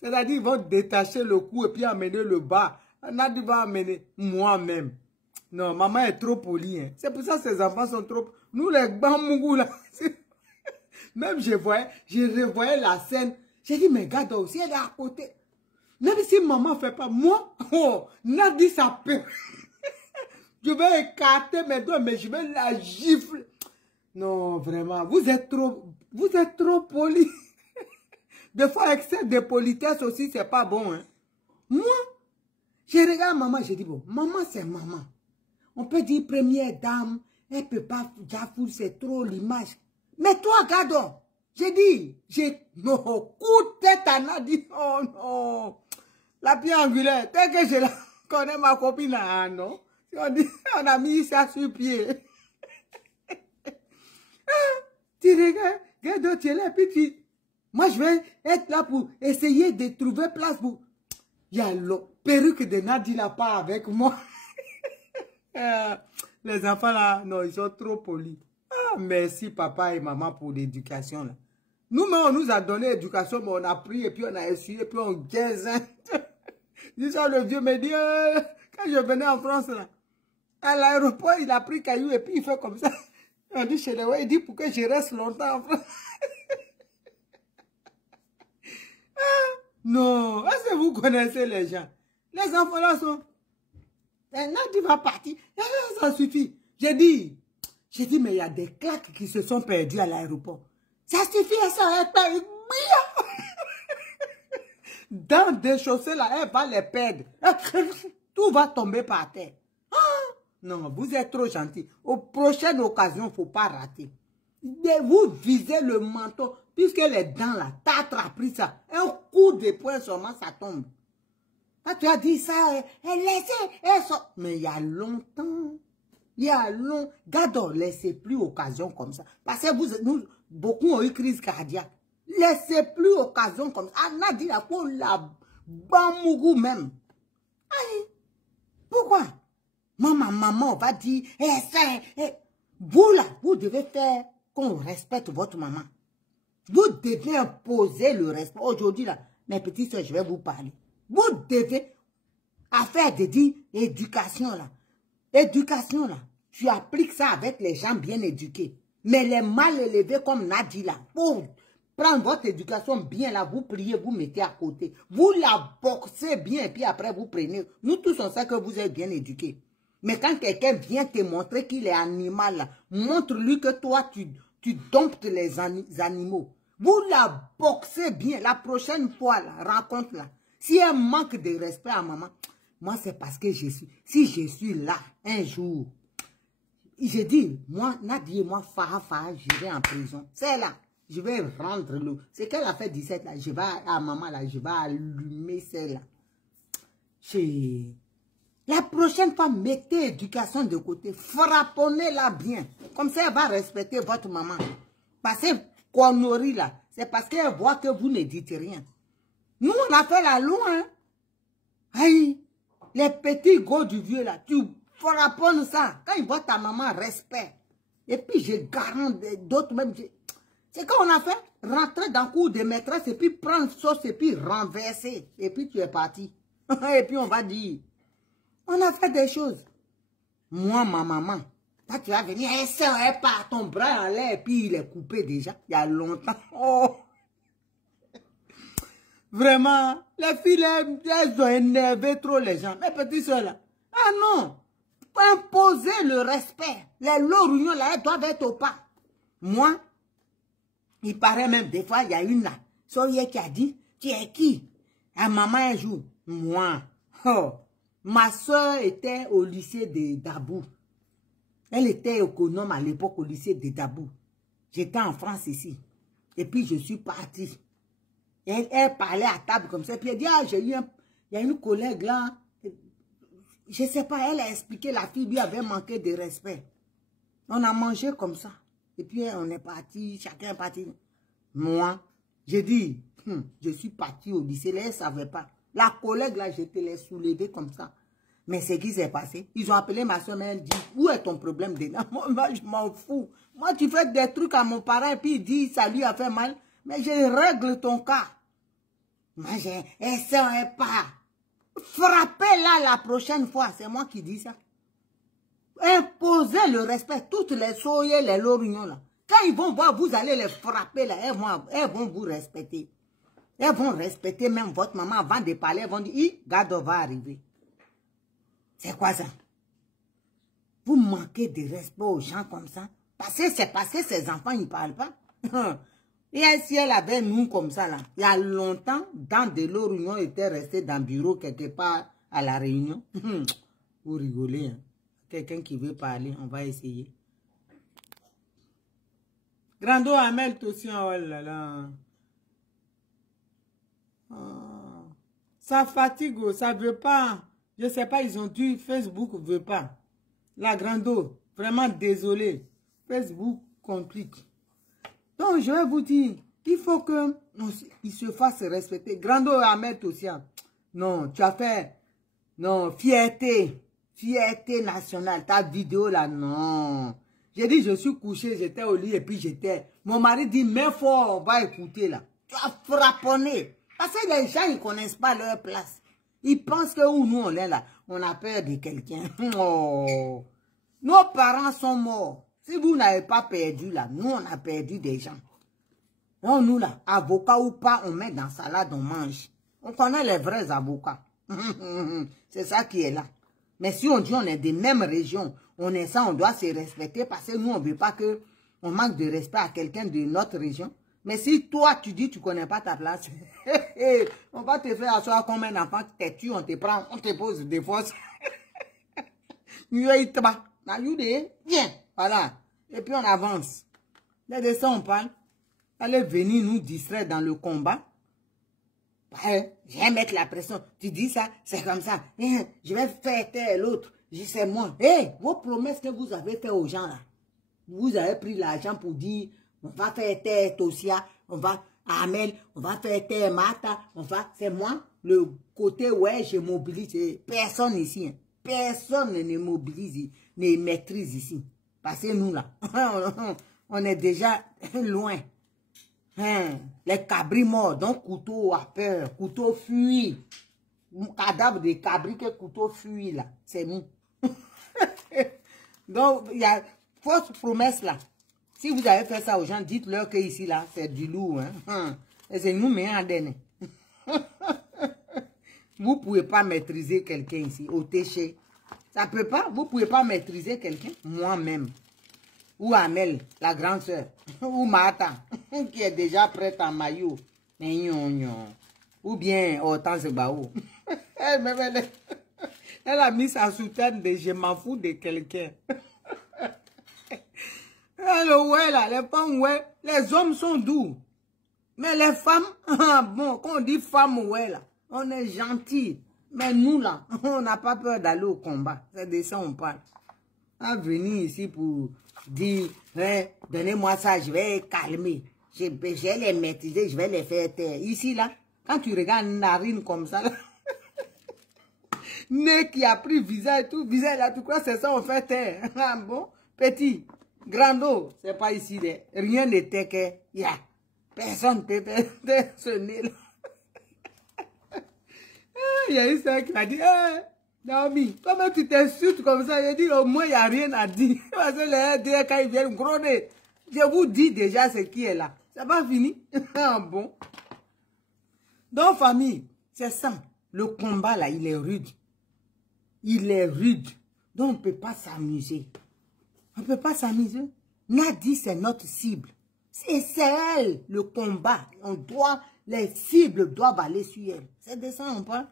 C'est-à-dire, ils vont détacher le cou et puis amener le bas. Nadi va amener moi-même. Non, maman est trop polie. Hein. C'est pour ça que ses enfants sont trop... Nous, les Bambougou, là. Même je revoyais la scène. J'ai dit, mais regarde aussi, elle est à côté. Même si maman ne fait pas, moi, oh, Nadi, ça peut. Je vais écarter mes doigts, mais je vais la gifler. Non, vraiment, vous êtes trop poli. Des fois, excès de politesse aussi, c'est pas bon. Hein. Moi, je regarde maman, je dis, bon, maman, c'est maman. On peut dire première dame, elle peut pas, Jafoul, c'est trop l'image. Mais toi, Gado, j'ai dit, non, coup de tête à Nadi, oh non. La pierre angulaire, dès que je la connais, ma copine, ah non. On a mis ça sur pied. Tu regardes, Gado, tu es là, puis tu... Moi, je vais être là pour essayer de trouver place pour... Il y a le perruque de Nadi là pas avec moi. Les enfants là, non, ils sont trop polis. Ah, merci papa et maman pour l'éducation là. Nous-mêmes, on nous a donné l'éducation, mais on a pris et puis on a essuyé, puis on gaise. Dis ça, le vieux me dit, quand je venais en France là, à l'aéroport, il a pris caillou et puis il fait comme ça. On dit chez les ouais, il dit pour que je reste longtemps en France. Non, est-ce que vous connaissez les gens? Les enfants là sont... Nadi va partir. Ça suffit. J'ai dit, mais il y a des claques qui se sont perdues à l'aéroport. Ça suffit, ça va être... Dans des chaussées là, elle va les perdre. Tout va tomber par terre. Non, vous êtes trop gentil. Aux prochaines occasions, il ne faut pas rater. Vous visez le menton, puisque les dents là, t'as appris ça. Un coup de poing seulement, ça tombe. Quand tu as dit ça, elle laissait, elle sort. Mais il y a longtemps, Gado, laissez plus occasion comme ça. Parce que beaucoup ont eu crise cardiaque. Laissez plus occasion comme ça. On a dit là pour la Bambougou même. Aïe, pourquoi? Maman, on va dire, vous là, vous devez faire qu'on respecte votre maman. Vous devez imposer le respect. Aujourd'hui là, mes petites soeurs, je vais vous parler. Vous devez, affaire de dire éducation là. Éducation là. Tu appliques ça avec les gens bien éduqués. Mais les mal élevés comme Nadi là, pour prendre votre éducation bien là, vous priez, vous mettez à côté. Vous la boxez bien et puis après vous prenez. Nous tous on sait que vous êtes bien éduqués. Mais quand quelqu'un vient te montrer qu'il est animal là, montre-lui que toi tu domptes les animaux. Vous la boxez bien. La prochaine fois là, rencontre là. Si elle manque de respect à maman, moi c'est parce que je suis. Si je suis là un jour, j'ai dit, moi, Nadia et moi, Farah, j'irai en prison. C'est là. Je vais rendre l'eau. C'est qu'elle a fait 17 là. Je vais à maman là, je vais allumer celle-là. La prochaine fois, mettez éducation de côté. Frapponnez-la bien. Comme ça, elle va respecter votre maman. Parce que connerie là, c'est parce qu'elle voit que vous ne dites rien. Nous, on a fait la loi. Hein? Aïe, les petits gars du vieux là, tu frapponnes ça. Quand ils voient ta maman, respect. Et puis, je garantis d'autres même. C'est quand on a fait rentrer dans le cours de maîtresse et puis prendre sauce et puis renverser. Et puis, tu es parti. Et puis, on va dire, on a fait des choses. Moi, ma maman, là, tu vas venir, elle serrait par ton bras en l'air et puis il est coupé déjà. Il y a longtemps. Oh. Vraiment, les filles, elles ont énervé trop les gens. Mes petits soeurs là. Ah non. Imposer le respect. Les lorgnons là, elles doivent être au pas. Moi, il paraît même des fois, il y a une là. Soye qui a dit, tu es qui? À maman un jour. Moi. Oh. Ma soeur était au lycée de Dabou. Elle était économe à l'époque au lycée de Dabou. J'étais en France ici. Et puis je suis partie. Elle parlait à table comme ça. Puis elle dit, ah, il y a une collègue là. Je ne sais pas, elle a expliqué, la fille lui avait manqué de respect. On a mangé comme ça. Et puis on est parti, chacun est parti. Moi, j'ai dit, je suis partie au lycée, là, elle ne savait pas. La collègue là, je te l'ai soulevée comme ça. Mais ce qui s'est passé, ils ont appelé ma soeur, mais elle dit, où est ton problème dedans? Moi, je m'en fous. Moi, tu fais des trucs à mon parent et puis il dit, ça lui a fait mal. Mais je règle ton cas. Moi, elle ne sait pas. Frappez-la la prochaine fois. C'est moi qui dis ça. Imposez le respect. Toutes les soyez, les lorignons là. Quand ils vont voir, vous allez les frapper là. Elles vont vous respecter. Elles vont respecter même votre maman avant de parler. Elles vont dire, Gado va arriver. C'est quoi ça? Vous manquez de respect aux gens comme ça. C'est parce que ces enfants, ils ne parlent pas. Et si elle avait nous comme ça, là, il y a longtemps, dans de l'eau, réunion était resté dans le bureau quelque part à la réunion. Vous rigolez. Hein? Quelqu'un qui veut parler, on va essayer. Grando Amel, aussi, oh là là. Oh. Ça fatigue, ça ne veut pas. Je ne sais pas, ils ont dit Facebook ne veut pas. La Grando, vraiment désolé. Facebook complique. Donc, je vais vous dire, il faut qu'il se fasse respecter. Grando Ahmed aussi. Non, tu as fait, non, fierté nationale. Ta vidéo là, non. J'ai dit, je suis couché, j'étais au lit et puis j'étais. Mon mari dit, mais fort, on va écouter là. Tu as frapponné. Parce que les gens, ils ne connaissent pas leur place. Ils pensent que où nous, on est là, on a peur de quelqu'un. Oh. Nos parents sont morts. Si vous n'avez pas perdu là, nous on a perdu des gens. Donc nous là, avocats ou pas, on met dans salade, on mange. On connaît les vrais avocats. C'est ça qui est là. Mais si on dit on est des mêmes régions, on est ça, on doit se respecter parce que nous on ne veut pas que on manque de respect à quelqu'un de notre région. Mais si toi tu dis tu ne connais pas ta place, on va te faire asseoir comme un enfant, tu te tues, on te prend, on te pose des forces. Viens. Voilà. Et puis on avance. Là, de ça, on parle. Allez venir nous distraire dans le combat. Je vais mettre la pression. Tu dis ça, c'est comme ça. Je vais faire taire l'autre. Je sais moi. Vos promesses que vous avez faites aux gens là. Vous avez pris l'argent pour dire, on va faire taire Tosia, on va Amel, on va faire taire Martha, on va. C'est moi, le côté ouais, je mobilise. Personne ici. Hein. Personne ne mobilise, ne maîtrise ici. Parce que nous, là, on est déjà loin. Les cabris morts, donc couteau à peur, couteau fuit. Cadavre de cabri que couteau fuit, là. C'est nous. Donc, il y a fausse promesse, là. Si vous avez fait ça aux gens, dites-leur que ici, là, c'est du lourd. Hein? Et c'est nous, mais en dernier. Vous ne pouvez pas maîtriser quelqu'un ici, au téché. Ça peut pas, vous ne pouvez pas maîtriser quelqu'un, moi-même. Ou Amel, la grande sœur. Ou Martha, qui est déjà prête en maillot. Ou bien Hortense Bao. Elle a mis sa soutane de je m'en fous de quelqu'un. Ouais, là, les femmes, ouais, les hommes sont doux. Mais les femmes, bon, quand on dit femme, ouais, là, on est gentil. Mais nous, là, on n'a pas peur d'aller au combat. C'est de ça on parle. À venir ici pour dire, hein, donnez-moi ça, je vais calmer. Je vais les maîtriser, je vais les faire taire. Ici, là, quand tu regardes une narine comme ça, là, nez qui a pris visage, tout visage, là, tu crois c'est ça on fait taire. Ah bon, petit. Grando, c'est pas ici, rien n'était que, personne ne peut faire ce nez-là. Il y a une soeur qui m'a dit, Naomi, comment tu t'insultes comme ça? J'ai dit, au moins, il n'y a rien à dire. Parce que les quand ils viennent gros nez, je vous dis déjà ce qui est là. Ça va fini. Bon. Donc, famille, c'est ça. Le combat, là, il est rude. Il est rude. Donc, on ne peut pas s'amuser. On ne peut pas s'amuser. Nadi, c'est notre cible. C'est elle, le combat. Les cibles doivent aller sur elle. C'est de ça on parle.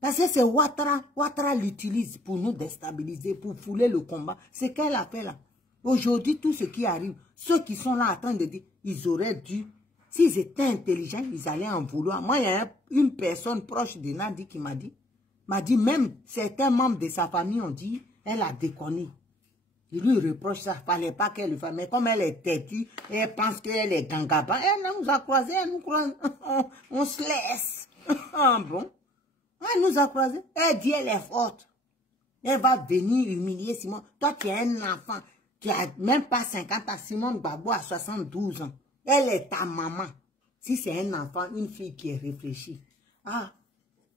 Parce que c'est Ouattara. Ouattara l'utilise pour nous déstabiliser, pour fouler le combat. C'est qu'elle a fait là. Aujourd'hui, tout ce qui arrive, ceux qui sont là en train de dire, ils auraient dû, s'ils étaient intelligents, ils allaient en vouloir. Moi, il y a une personne proche de Nadi qui m'a dit, même certains membres de sa famille ont dit, elle a déconné. Il lui reproche ça, il ne fallait pas qu'elle le fasse. Mais comme elle est têtue, elle pense qu'elle est gangaba, elle nous a croisés, elle nous croise, on se laisse. Ah bon? Elle nous a croisés. Elle dit elle est forte. Elle va venir humilier Simon. Toi, tu es un enfant qui a même pas 50 ans. Simone Gbagbo a 72 ans. Elle est ta maman. Si c'est un enfant, une fille qui est réfléchie. Ah,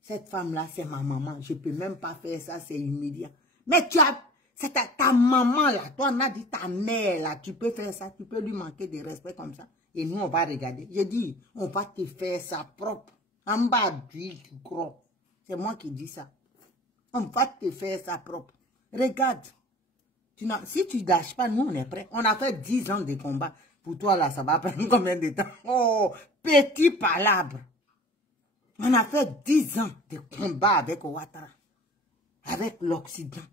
cette femme-là, c'est ma maman. Je ne peux même pas faire ça, c'est humiliant. Mais tu as... C'est ta maman là, toi on a dit ta mère là, tu peux faire ça, tu peux lui manquer de respect comme ça. Et nous on va regarder. J'ai dit, on va te faire ça propre. En bas d'huile, tu crois. C'est moi qui dis ça. On va te faire ça propre. Regarde. Si tu ne lâches pas, nous on est prêts. On a fait 10 ans de combat. Pour toi là, ça va prendre combien de temps? Oh, petit palabre. On a fait 10 ans de combat avec Ouattara. Avec l'Occident.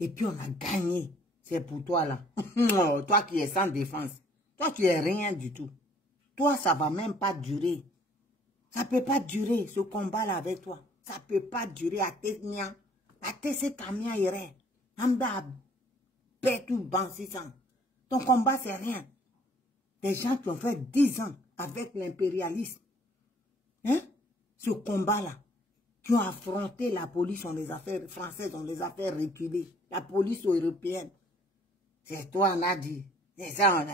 Et puis on a gagné. C'est pour toi là. Toi qui es sans défense. Toi tu es rien du tout. Toi ça va même pas durer. Ça peut pas durer ce combat là avec toi. Ça peut pas durer à tes niens. À tes camions irait. Amba bête ou ban 600. Ton combat c'est rien. Des gens qui ont fait 10 ans avec l'impérialisme. Hein? Ce combat là. Qui ont affronté la police, on les a fait françaises, on les a fait reculer. La police européenne. C'est toi, on a dit. C'est ça,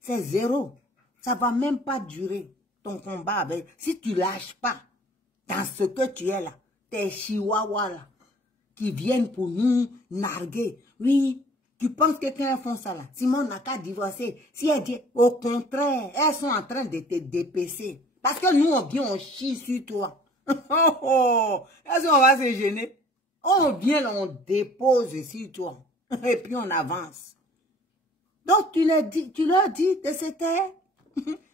c'est zéro. Ça ne va même pas durer ton combat avec. Si tu ne lâches pas dans ce que tu es là, tes chihuahuas là, qui viennent pour nous narguer. Oui, tu penses que quand elles font ça là, Simon n'a qu'à divorcer. Si elle dit au contraire, elles sont en train de te dépecer. Parce que nous, on vient, on chie sur toi. Est-ce qu'on va se gêner? On vient, on dépose sur toi. Et puis on avance. Donc tu leur dis de se taire.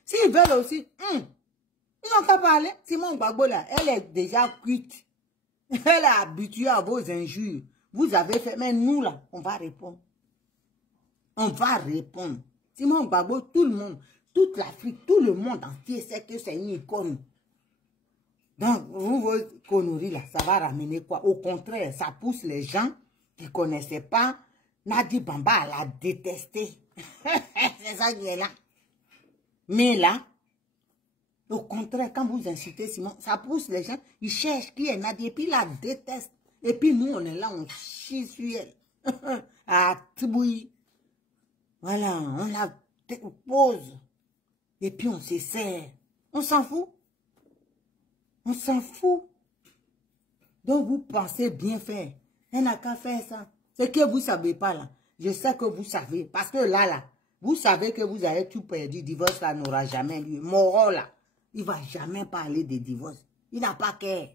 S'ils veulent aussi, ils n'ont qu'à parler. Simone Gbagbo là, elle est déjà cuite. Elle est habituée à vos injures. Vous avez fait, mais nous là, on va répondre. On va répondre. Simone Gbagbo, tout le monde, toute l'Afrique, tout le monde entier sait que c'est une icône. Donc, vos conneries là, ça va ramener quoi? Au contraire, ça pousse les gens qui ne connaissaient pas. Nadi Bamba, elle a détesté. C'est ça qui est là. Mais là, au contraire, quand vous incitez Simon, ça pousse les gens, ils cherchent qui est Nadi, et puis ils la détestent. Et puis nous, on est là, on chie sur elle. À Tiboui. Voilà, on la pose. Et puis on se sert. On s'en fout. On s'en fout. Donc vous pensez bien faire. Elle n'a qu'à faire ça. C'est que vous ne savez pas là. Je sais que vous savez. Parce que là, vous savez que vous avez tout perdu. Divorce là n'aura jamais lieu. Moreau là, il ne va jamais parler de divorce. Il n'a pas qu'à.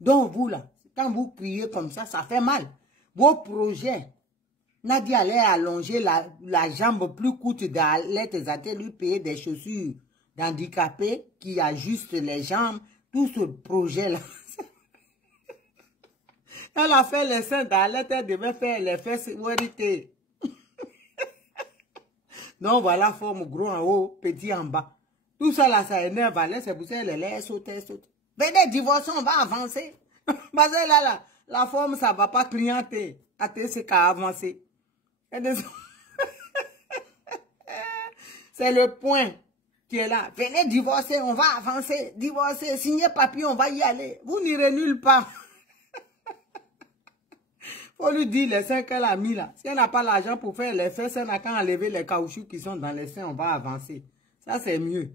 Donc vous là, quand vous criez comme ça fait mal. Vos projets, Nadia allait allonger la jambe plus courte d'aller lui payer des chaussures d'handicapé qui ajustent les jambes. Tout ce projet-là. Elle a fait les seins d'Alette, elle devait faire les fesses vérité. Donc voilà, forme gros en haut, petit en bas. Tout ça là, ça énerve Alette, c'est pour ça qu'elle laisse sauter. Venez divorcer, on va avancer. Parce que là, la forme, ça ne va pas clienter. C'est qu'à avancer. C'est le point qui est là. Venez divorcer, on va avancer. Divorcer, signer papier, on va y aller. Vous n'irez nulle part. Faut lui dire les seins qu'elle a mis là. Si elle n'a pas l'argent pour faire les fesses, elle n'a qu'à enlever les caoutchoucs qui sont dans les seins, on va avancer. Ça, c'est mieux.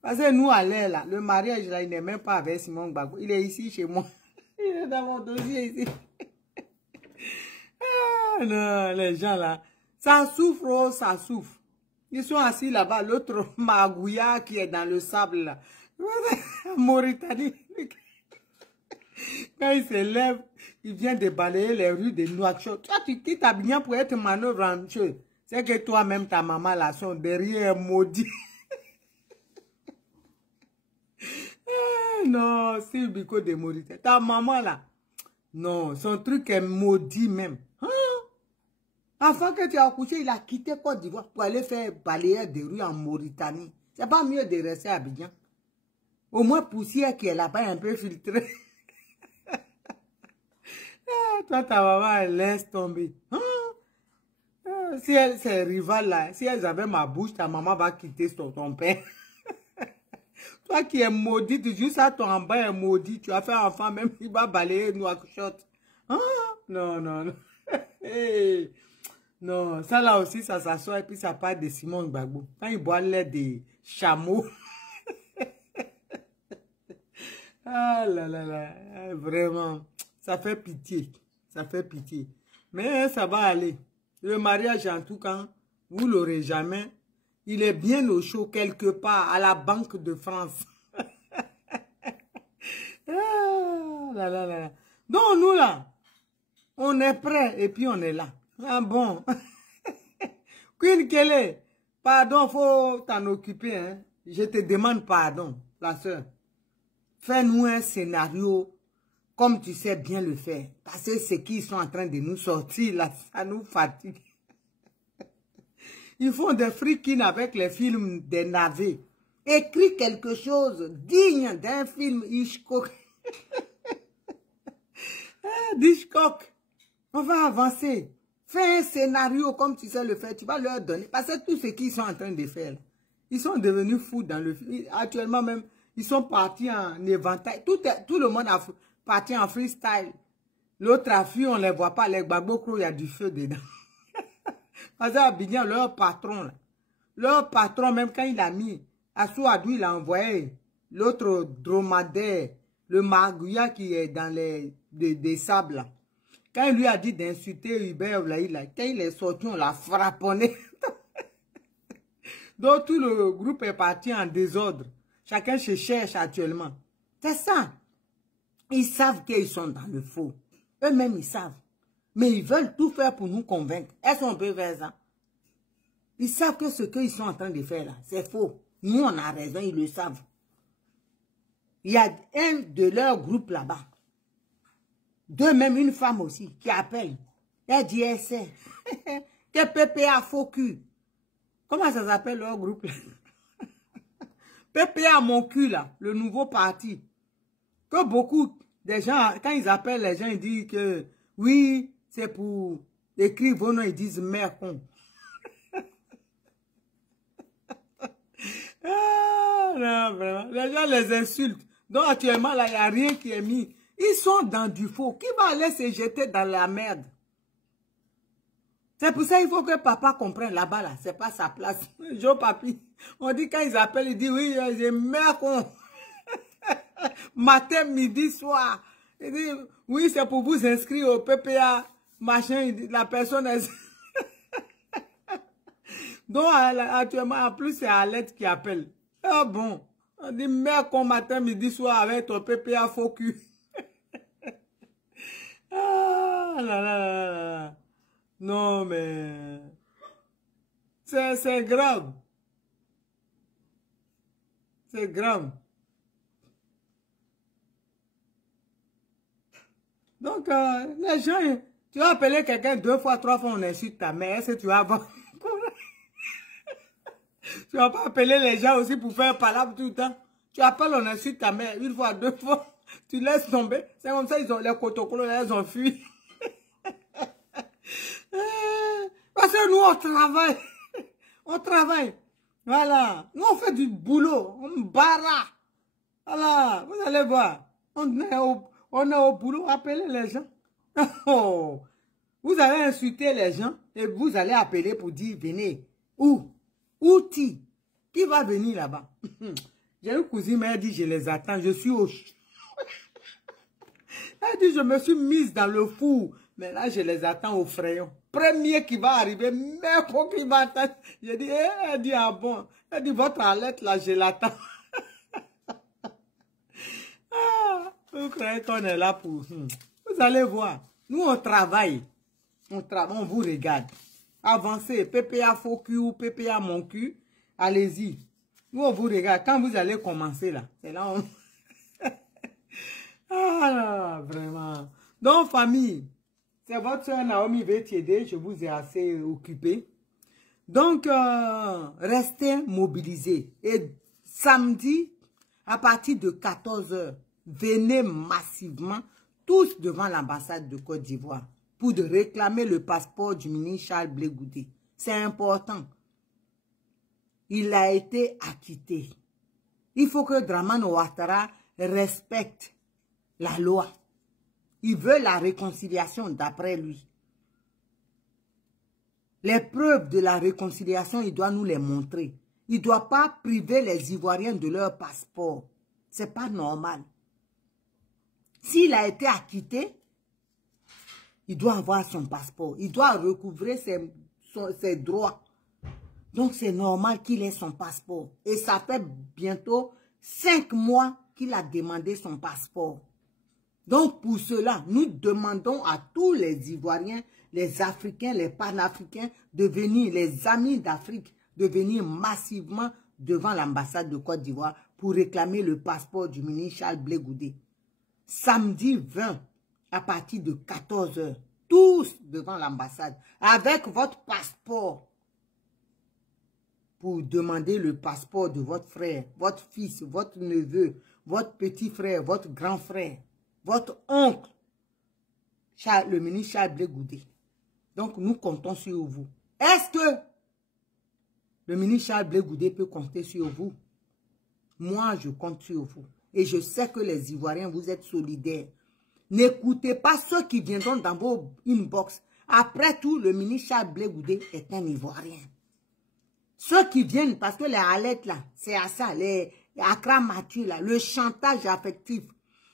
Parce que nous, à l'air là, le mariage là, il n'est même pas avec Simon Gbagbo. Il est ici chez moi. Il est dans mon dossier ici. Ah, non, les gens là, ça souffre, oh, ça souffre. Ils sont assis là-bas, l'autre magouilla qui est dans le sable là. Mauritanie. Quand il se lève, il vient de balayer les rues de Nouakchott. Toi, tu quittes Abidjan pour être manœuvre en chose. C'est que toi-même, ta maman là, sont derrière maudit. Non, c'est le bico de Mauritanie. Ta maman là, non, son truc est maudit même. Avant que tu aies accouché, il a quitté Côte d'Ivoire pour aller faire balayer des rues en Mauritanie. C'est pas mieux de rester à Abidjan. Au moins, poussière qui est là-bas un peu filtrée. Toi, ta maman, elle laisse tomber. Si elle, c'est rival là, si elles avaient ma bouche, ta maman va quitter ton père. Toi qui es maudit, tu juste à ton en bas est maudit, tu as fait un enfant, même il va balayer Nouakchott. Non, non, non. Hey. Non, ça là aussi, ça s'assoit et puis ça part de Simon Gbagbo. Quand il boit l'air des chameaux. Ah là là là, vraiment, ça fait pitié. Ça fait pitié. Mais ça va aller. Le mariage, en tout cas, vous l'aurez jamais. Il est bien au chaud quelque part à la Banque de France. Ah là là là. Donc nous là, on est prêts et puis on est là. Ah bon. Queen Kelly, pardon, faut t'en occuper. Hein. Je te demande pardon, la soeur. Fais-nous un scénario comme tu sais bien le faire. Parce que ce qu'ils sont en train de nous sortir là, ça nous fatigue. Ils font des freaking avec les films des navets. Écris quelque chose digne d'un film Hitchcock. Hitchcock. On va avancer. Fais un scénario comme tu sais le faire. Tu vas leur donner. Parce que tout ce qu'ils sont en train de faire, ils sont devenus fous dans le film. Actuellement même, ils sont partis en éventail. Tout le monde a parti en freestyle. L'autre a fui, on ne les voit pas. Les Gbagbo, il y a du feu dedans. Parce qu'à Abidjan, leur patron, là, leur patron, même quand il a mis à Souadou, il a envoyé l'autre dromadaire, le magouilla qui est dans des sables. Là. Quand il lui a dit d'insulter Hubert, là, quand il est sorti, on l'a frapponné. Donc tout le groupe est parti en désordre. Chacun se cherche actuellement. C'est ça. Ils savent qu'ils sont dans le faux. Eux-mêmes, ils savent. Mais ils veulent tout faire pour nous convaincre. Est-ce qu'on peut faire ça? Ils savent que ce qu'ils sont en train de faire là, c'est faux. Nous, on a raison, ils le savent. Il y a un de leur groupe là-bas. Même une femme aussi, qui appelle. Elle dit, elle sait. Que PPA faux cul. Comment ça s'appelle leur groupe là? PPA mon cul là, le nouveau parti. Que beaucoup de gens, quand ils appellent les gens, ils disent que oui, c'est pour écrire vos noms, ils disent merde con. Ah, non, vraiment. Les gens les insultent. Donc actuellement, là, il n'y a rien qui est mis. Ils sont dans du faux. Qui va aller se jeter dans la merde? C'est pour ça qu'il faut que papa comprenne là-bas, là. C'est pas sa place. Jo papi. On dit quand ils appellent, ils disent oui, j'ai merde con. Matin, midi, soir. Il dit, oui, c'est pour vous inscrire au PPA, machin. La personne est... Donc, actuellement, en plus, c'est Alette qui appelle. Ah bon. On dit, mère, qu'on matin, midi, soir, avec ton PPA faux cul. Ah là là là là. Non, mais... C'est grave. C'est grave. Donc, les gens, tu vas appeler quelqu'un 2 fois, 3 fois, on insulte ta mère. Est-ce que tu vas avoir... Tu vas pas appeler les gens aussi pour faire palabre tout le temps. Tu appelles, on insulte ta mère 1 fois, 2 fois. Tu laisses tomber. C'est comme ça, ils ont les protocoles, ils ont fui. Parce que nous, on travaille. On travaille. Voilà. Nous, on fait du boulot. On barra. Voilà. Vous allez voir. On est au boulot. Appelez les gens. Oh. Vous allez insulter les gens et vous allez appeler pour dire, venez. Où? Qui va venir là-bas? J'ai une cousine, mais elle dit, je les attends. Je suis au... Elle dit, je me suis mise dans le four. Mais là, je les attends au crayon. Premier qui va arriver, mais pour qui va attendre. Je dis, elle dit, ah bon. Elle dit, votre Alette, là, je l'attends. Ah, vous croyez qu'on est là pour... Vous allez voir. Nous, on travaille. On vous regarde. Avancez. PPA faux cul ou PPA mon cul. Allez-y. Nous, on vous regarde. Quand vous allez commencer, là, c'est là on... Ah, vraiment. Donc, famille, c'est votre soeur Naomi Vétiédé. Je vous ai assez occupé. Donc, restez mobilisés. Et samedi, à partir de 14 h, venez massivement, tous devant l'ambassade de Côte d'Ivoire, pour de réclamer le passeport du ministre Charles Blé Goudé. C'est important. Il a été acquitté. Il faut que Dramane Ouattara respecte la loi. Il veut la réconciliation d'après lui. Les preuves de la réconciliation, il doit nous les montrer. Il ne doit pas priver les Ivoiriens de leur passeport. Ce n'est pas normal. S'il a été acquitté, il doit avoir son passeport. Il doit recouvrer ses droits. Donc, c'est normal qu'il ait son passeport. Et ça fait bientôt 5 mois qu'il a demandé son passeport. Donc, pour cela, nous demandons à tous les Ivoiriens, les Africains, les Panafricains, de venir, les amis d'Afrique, de venir massivement devant l'ambassade de Côte d'Ivoire pour réclamer le passeport du ministre Charles Blé Goudé. Samedi 20, à partir de 14 h, tous devant l'ambassade, avec votre passeport, pour demander le passeport de votre frère, votre fils, votre neveu, votre petit frère, votre grand frère, votre oncle, le ministre Charles Blé Goudé. Donc, nous comptons sur vous. Est-ce que le ministre Charles Blé Goudé peut compter sur vous? Moi, je compte sur vous. Et je sais que les Ivoiriens, vous êtes solidaires. N'écoutez pas ceux qui viendront dans vos inbox. Après tout, le ministre Charles Blé Goudé est un Ivoirien. Ceux qui viennent, parce que les Alette là, c'est à ça, les Accra Mathieu là, le chantage affectif.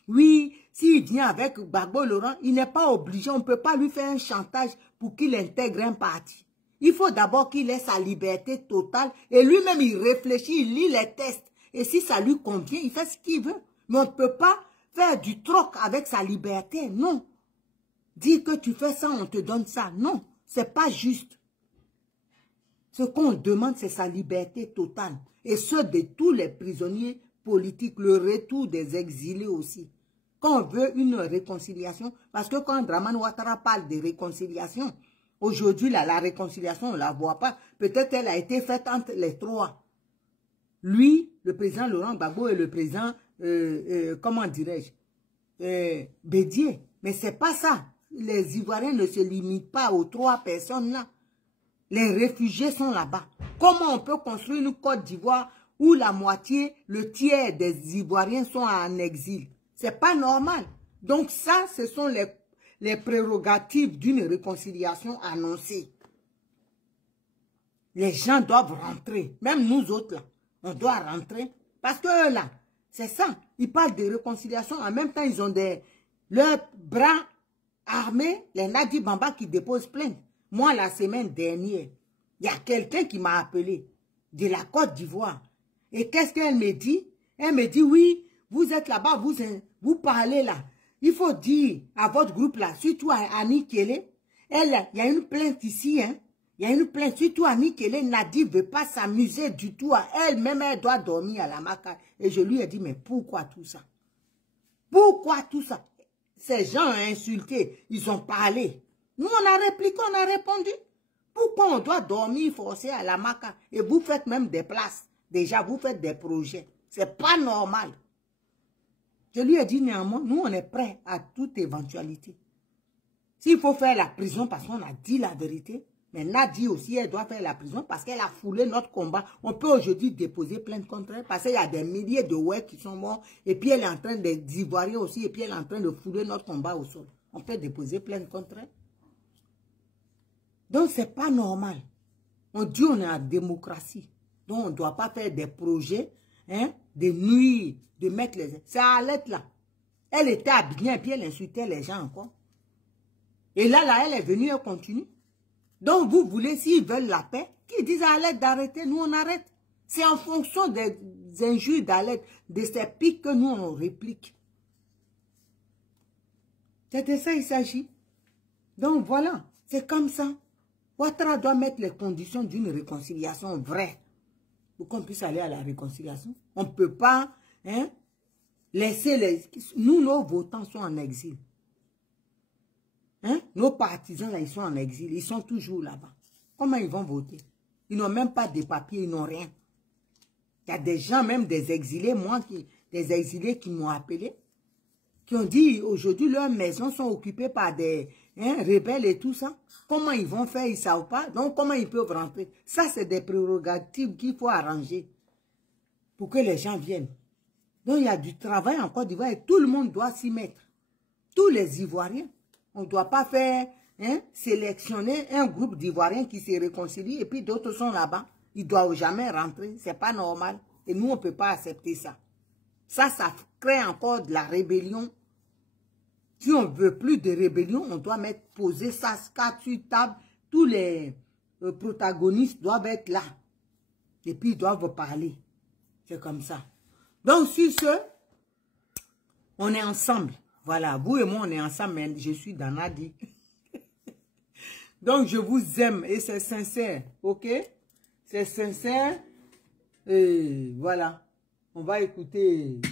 Oui, s'il vient avec Gbagbo Laurent, il n'est pas obligé, on ne peut pas lui faire un chantage pour qu'il intègre un parti. Il faut d'abord qu'il ait sa liberté totale et lui-même il réfléchit, il lit les tests. Et si ça lui convient, il fait ce qu'il veut. Mais on ne peut pas faire du troc avec sa liberté, non. Dire que tu fais ça, on te donne ça, non. C'est pas juste. Ce qu'on demande, c'est sa liberté totale. Et ce de tous les prisonniers politiques, le retour des exilés aussi. Quand on veut une réconciliation, parce que quand Dramane Ouattara parle de réconciliation, aujourd'hui, la réconciliation, on ne la voit pas. Peut-être elle a été faite entre les trois. Lui, le président Laurent Gbagbo et le président, comment dirais-je, Bédié. Mais ce n'est pas ça. Les Ivoiriens ne se limitent pas aux 3 personnes là. Les réfugiés sont là-bas. Comment on peut construire une Côte d'Ivoire où la moitié, le tiers des Ivoiriens sont en exil? C'est pas normal. Donc ça, ce sont les prérogatives d'une réconciliation annoncée. Les gens doivent rentrer. Même nous autres là, on doit rentrer. Parce que là, c'est ça. Ils parlent de réconciliation. En même temps, ils ont leurs bras armés, les Nadi Bamba qui déposent plainte. Moi, la semaine dernière, Il y a quelqu'un qui m'a appelé de la Côte d'Ivoire. Et qu'est-ce qu'elle me dit? Elle me dit, oui, vous êtes là-bas, vous parlez là. Il faut dire à votre groupe là, surtout à Annie Kelly, elle, il y a une plainte ici, hein. Il y a une plainte, surtout Annie Kelly, Nadi ne veut pas s'amuser du tout. Elle-même, elle doit dormir à la maca. Et je lui ai dit, mais pourquoi tout ça? Pourquoi tout ça? Ces gens ont insulté, ils ont parlé. Nous, on a répliqué, on a répondu. Pourquoi on doit dormir forcé à la maca? Et vous faites même des places. Déjà, vous faites des projets. C'est pas normal. Je lui ai dit néanmoins, nous, on est prêts à toute éventualité. S'il faut faire la prison parce qu'on a dit la vérité, mais Nadi aussi, elle doit faire la prison parce qu'elle a foulé notre combat. On peut aujourd'hui déposer plainte contre elle parce qu'il y a des milliers de ouais qui sont morts. Et puis elle est en train d'Ivoiriens aussi. Et puis elle est en train de fouler notre combat au sol. On peut déposer plainte contre elle. Donc c'est pas normal. On dit on est en démocratie. Donc on ne doit pas faire des projets, hein, de nuire, de mettre les... C'est à l'aide là. Elle était habillée et puis elle insultait les gens encore. Et là, elle est venue, elle continue. Donc, vous voulez, s'ils veulent la paix, qu'ils disent à l'aide d'arrêter, nous on arrête. C'est en fonction des injures d'Aled, de ces pics que nous on réplique. C'est de ça il s'agit. Donc voilà, c'est comme ça. Ouattara doit mettre les conditions d'une réconciliation vraie pour qu'on puisse aller à la réconciliation. On ne peut pas laisser les... Nous, nos votants sont en exil. Nos partisans, là, ils sont en exil. Ils sont toujours là-bas. Comment ils vont voter? Ils n'ont même pas de papiers, ils n'ont rien. Il y a des gens, même des exilés, des exilés qui m'ont appelé, qui ont dit aujourd'hui leurs maisons sont occupées par des rebelles et tout ça. Comment ils vont faire? Ils ne savent pas. Donc, comment ils peuvent rentrer? Ça, c'est des prérogatives qu'il faut arranger pour que les gens viennent. Donc, il y a du travail en Côte d'Ivoire et tout le monde doit s'y mettre. Tous les Ivoiriens. On ne doit pas faire sélectionner un groupe d'Ivoiriens qui se réconcilient et puis d'autres sont là-bas. Ils ne doivent jamais rentrer. Ce n'est pas normal. Et nous, on ne peut pas accepter ça. Ça crée encore de la rébellion. Si on ne veut plus de rébellion, on doit poser ça sur table. Tous les protagonistes doivent être là. Et puis, ils doivent parler. C'est comme ça. Donc, sur ce, on est ensemble. Voilà, vous et moi, on est ensemble, mais je suis dans Nadi. Donc, je vous aime et c'est sincère, ok? C'est sincère. Et voilà, on va écouter...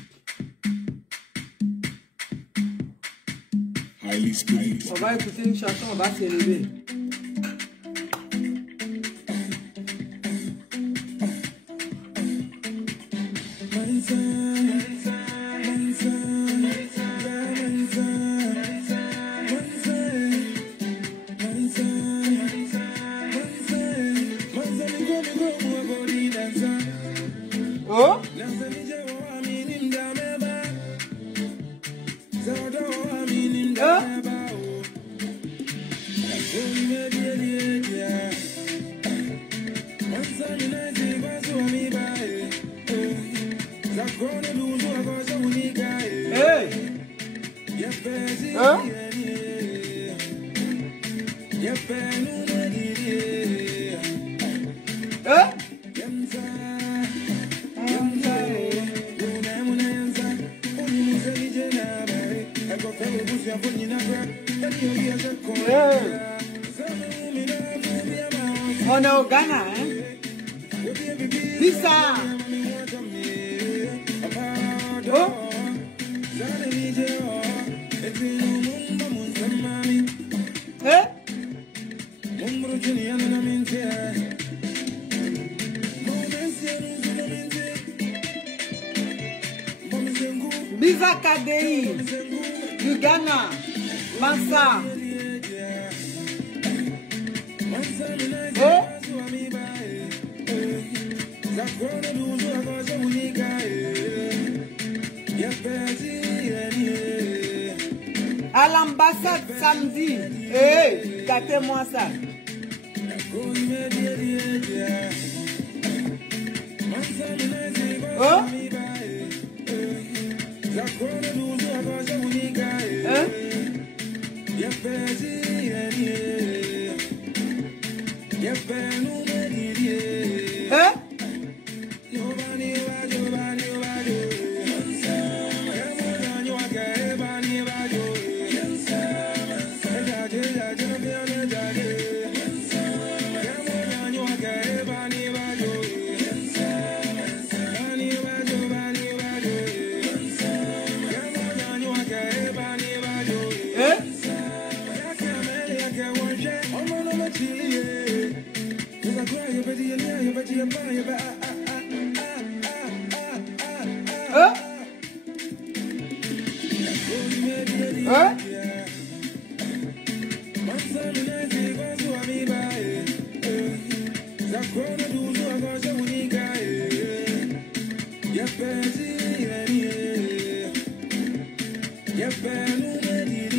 On va écouter une chanson, on va s'élever. Oh? On est au Ghana, hein? Dis ça! Oh! Hein? Biza Kadei du Ghana, Mansa. Oh? À l'ambassade samedi. Hey, gâtez-moi ça. Oh? Hein? Hein?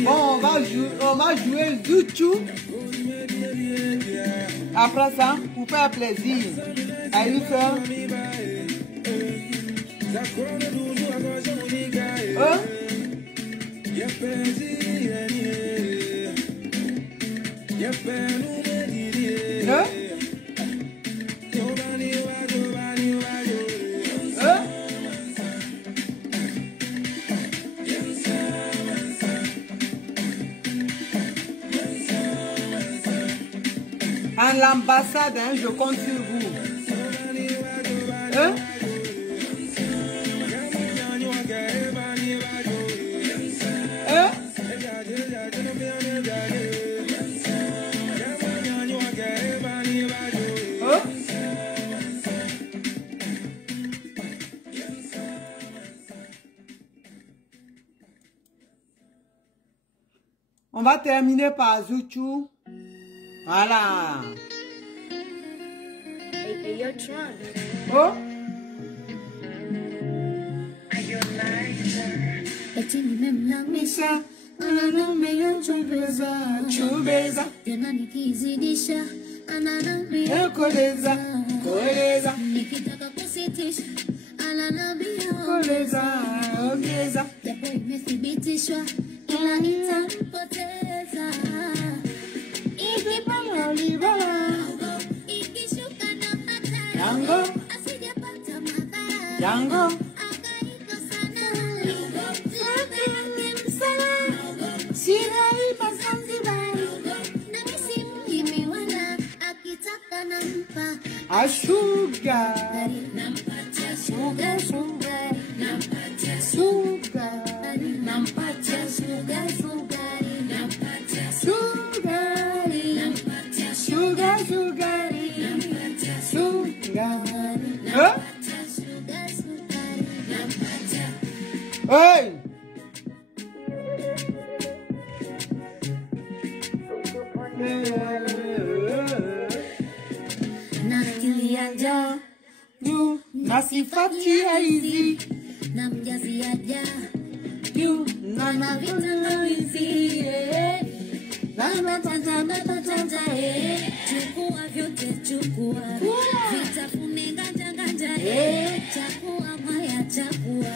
Bon, on va jouer Zuchu. Après ça, pour faire plaisir à une soeur. À l'ambassade, hein, je compte sur vous. Hein? Hein? On va terminer par Zuchu. Voilà. Oh. Yango. Sugar. Hey! Nakilianja, you nasifati aizi, namjazi aja, you nana vitana wizi, nana tanja, chukua vyote chukua, vitafune ganja, chakua maya chakua.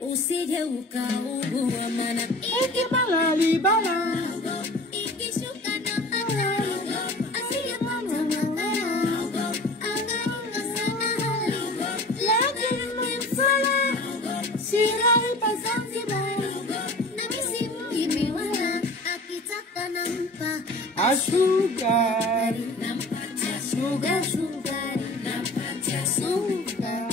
Usije ukaugua mana ikibalali bala ikishuka na anga asije mwana anga sana lakini msala sirai Zanzibar na misimu imewala akitaka nampa ashuga nampatia sugar nampatia sugar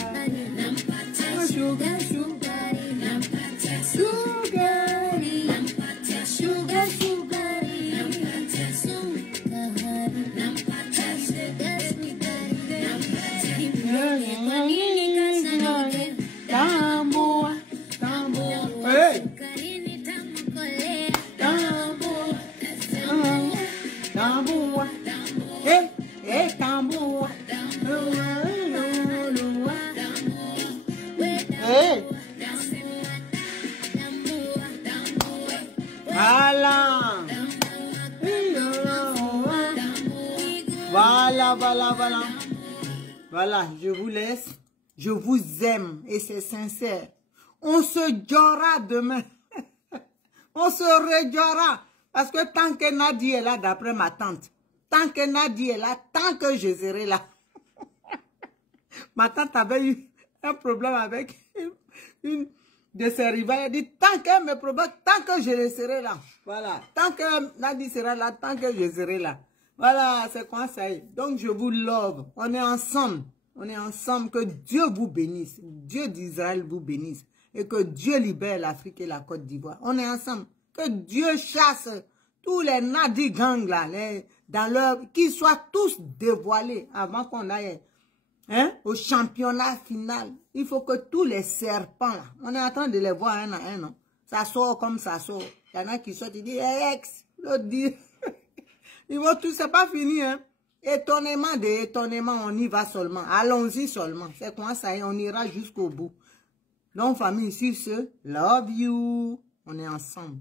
Voilà, je vous laisse. Je vous aime et c'est sincère. On se dira demain. On se réjouira. Parce que tant que Nadi est là, d'après ma tante, tant que Nadi est là, tant que je serai là. Ma tante avait eu un problème avec une de ses rivales. Elle dit, tant qu'elle me provoque, tant que je le serai là. Voilà. Tant que Nadi sera là, tant que je serai là. Voilà, c'est quoi ça y est. Donc, je vous love. On est ensemble. On est ensemble. Que Dieu vous bénisse. Dieu d'Israël vous bénisse. Et que Dieu libère l'Afrique et la Côte d'Ivoire. On est ensemble. Que Dieu chasse tous les Nadi gangs là, qu'ils soient tous dévoilés avant qu'on aille au championnat final. Il faut que tous les serpents là, on est en train de les voir un à un. Non? Ça sort comme ça sort. Il y en a qui sortent, ils disent hey, ex, l'autre dit. Ils vont tous, c'est pas fini. Hein? Étonnement de étonnement, on y va seulement. Allons-y seulement. C'est quoi ça? On ira jusqu'au bout. Donc famille, sur ce, love you. On est ensemble.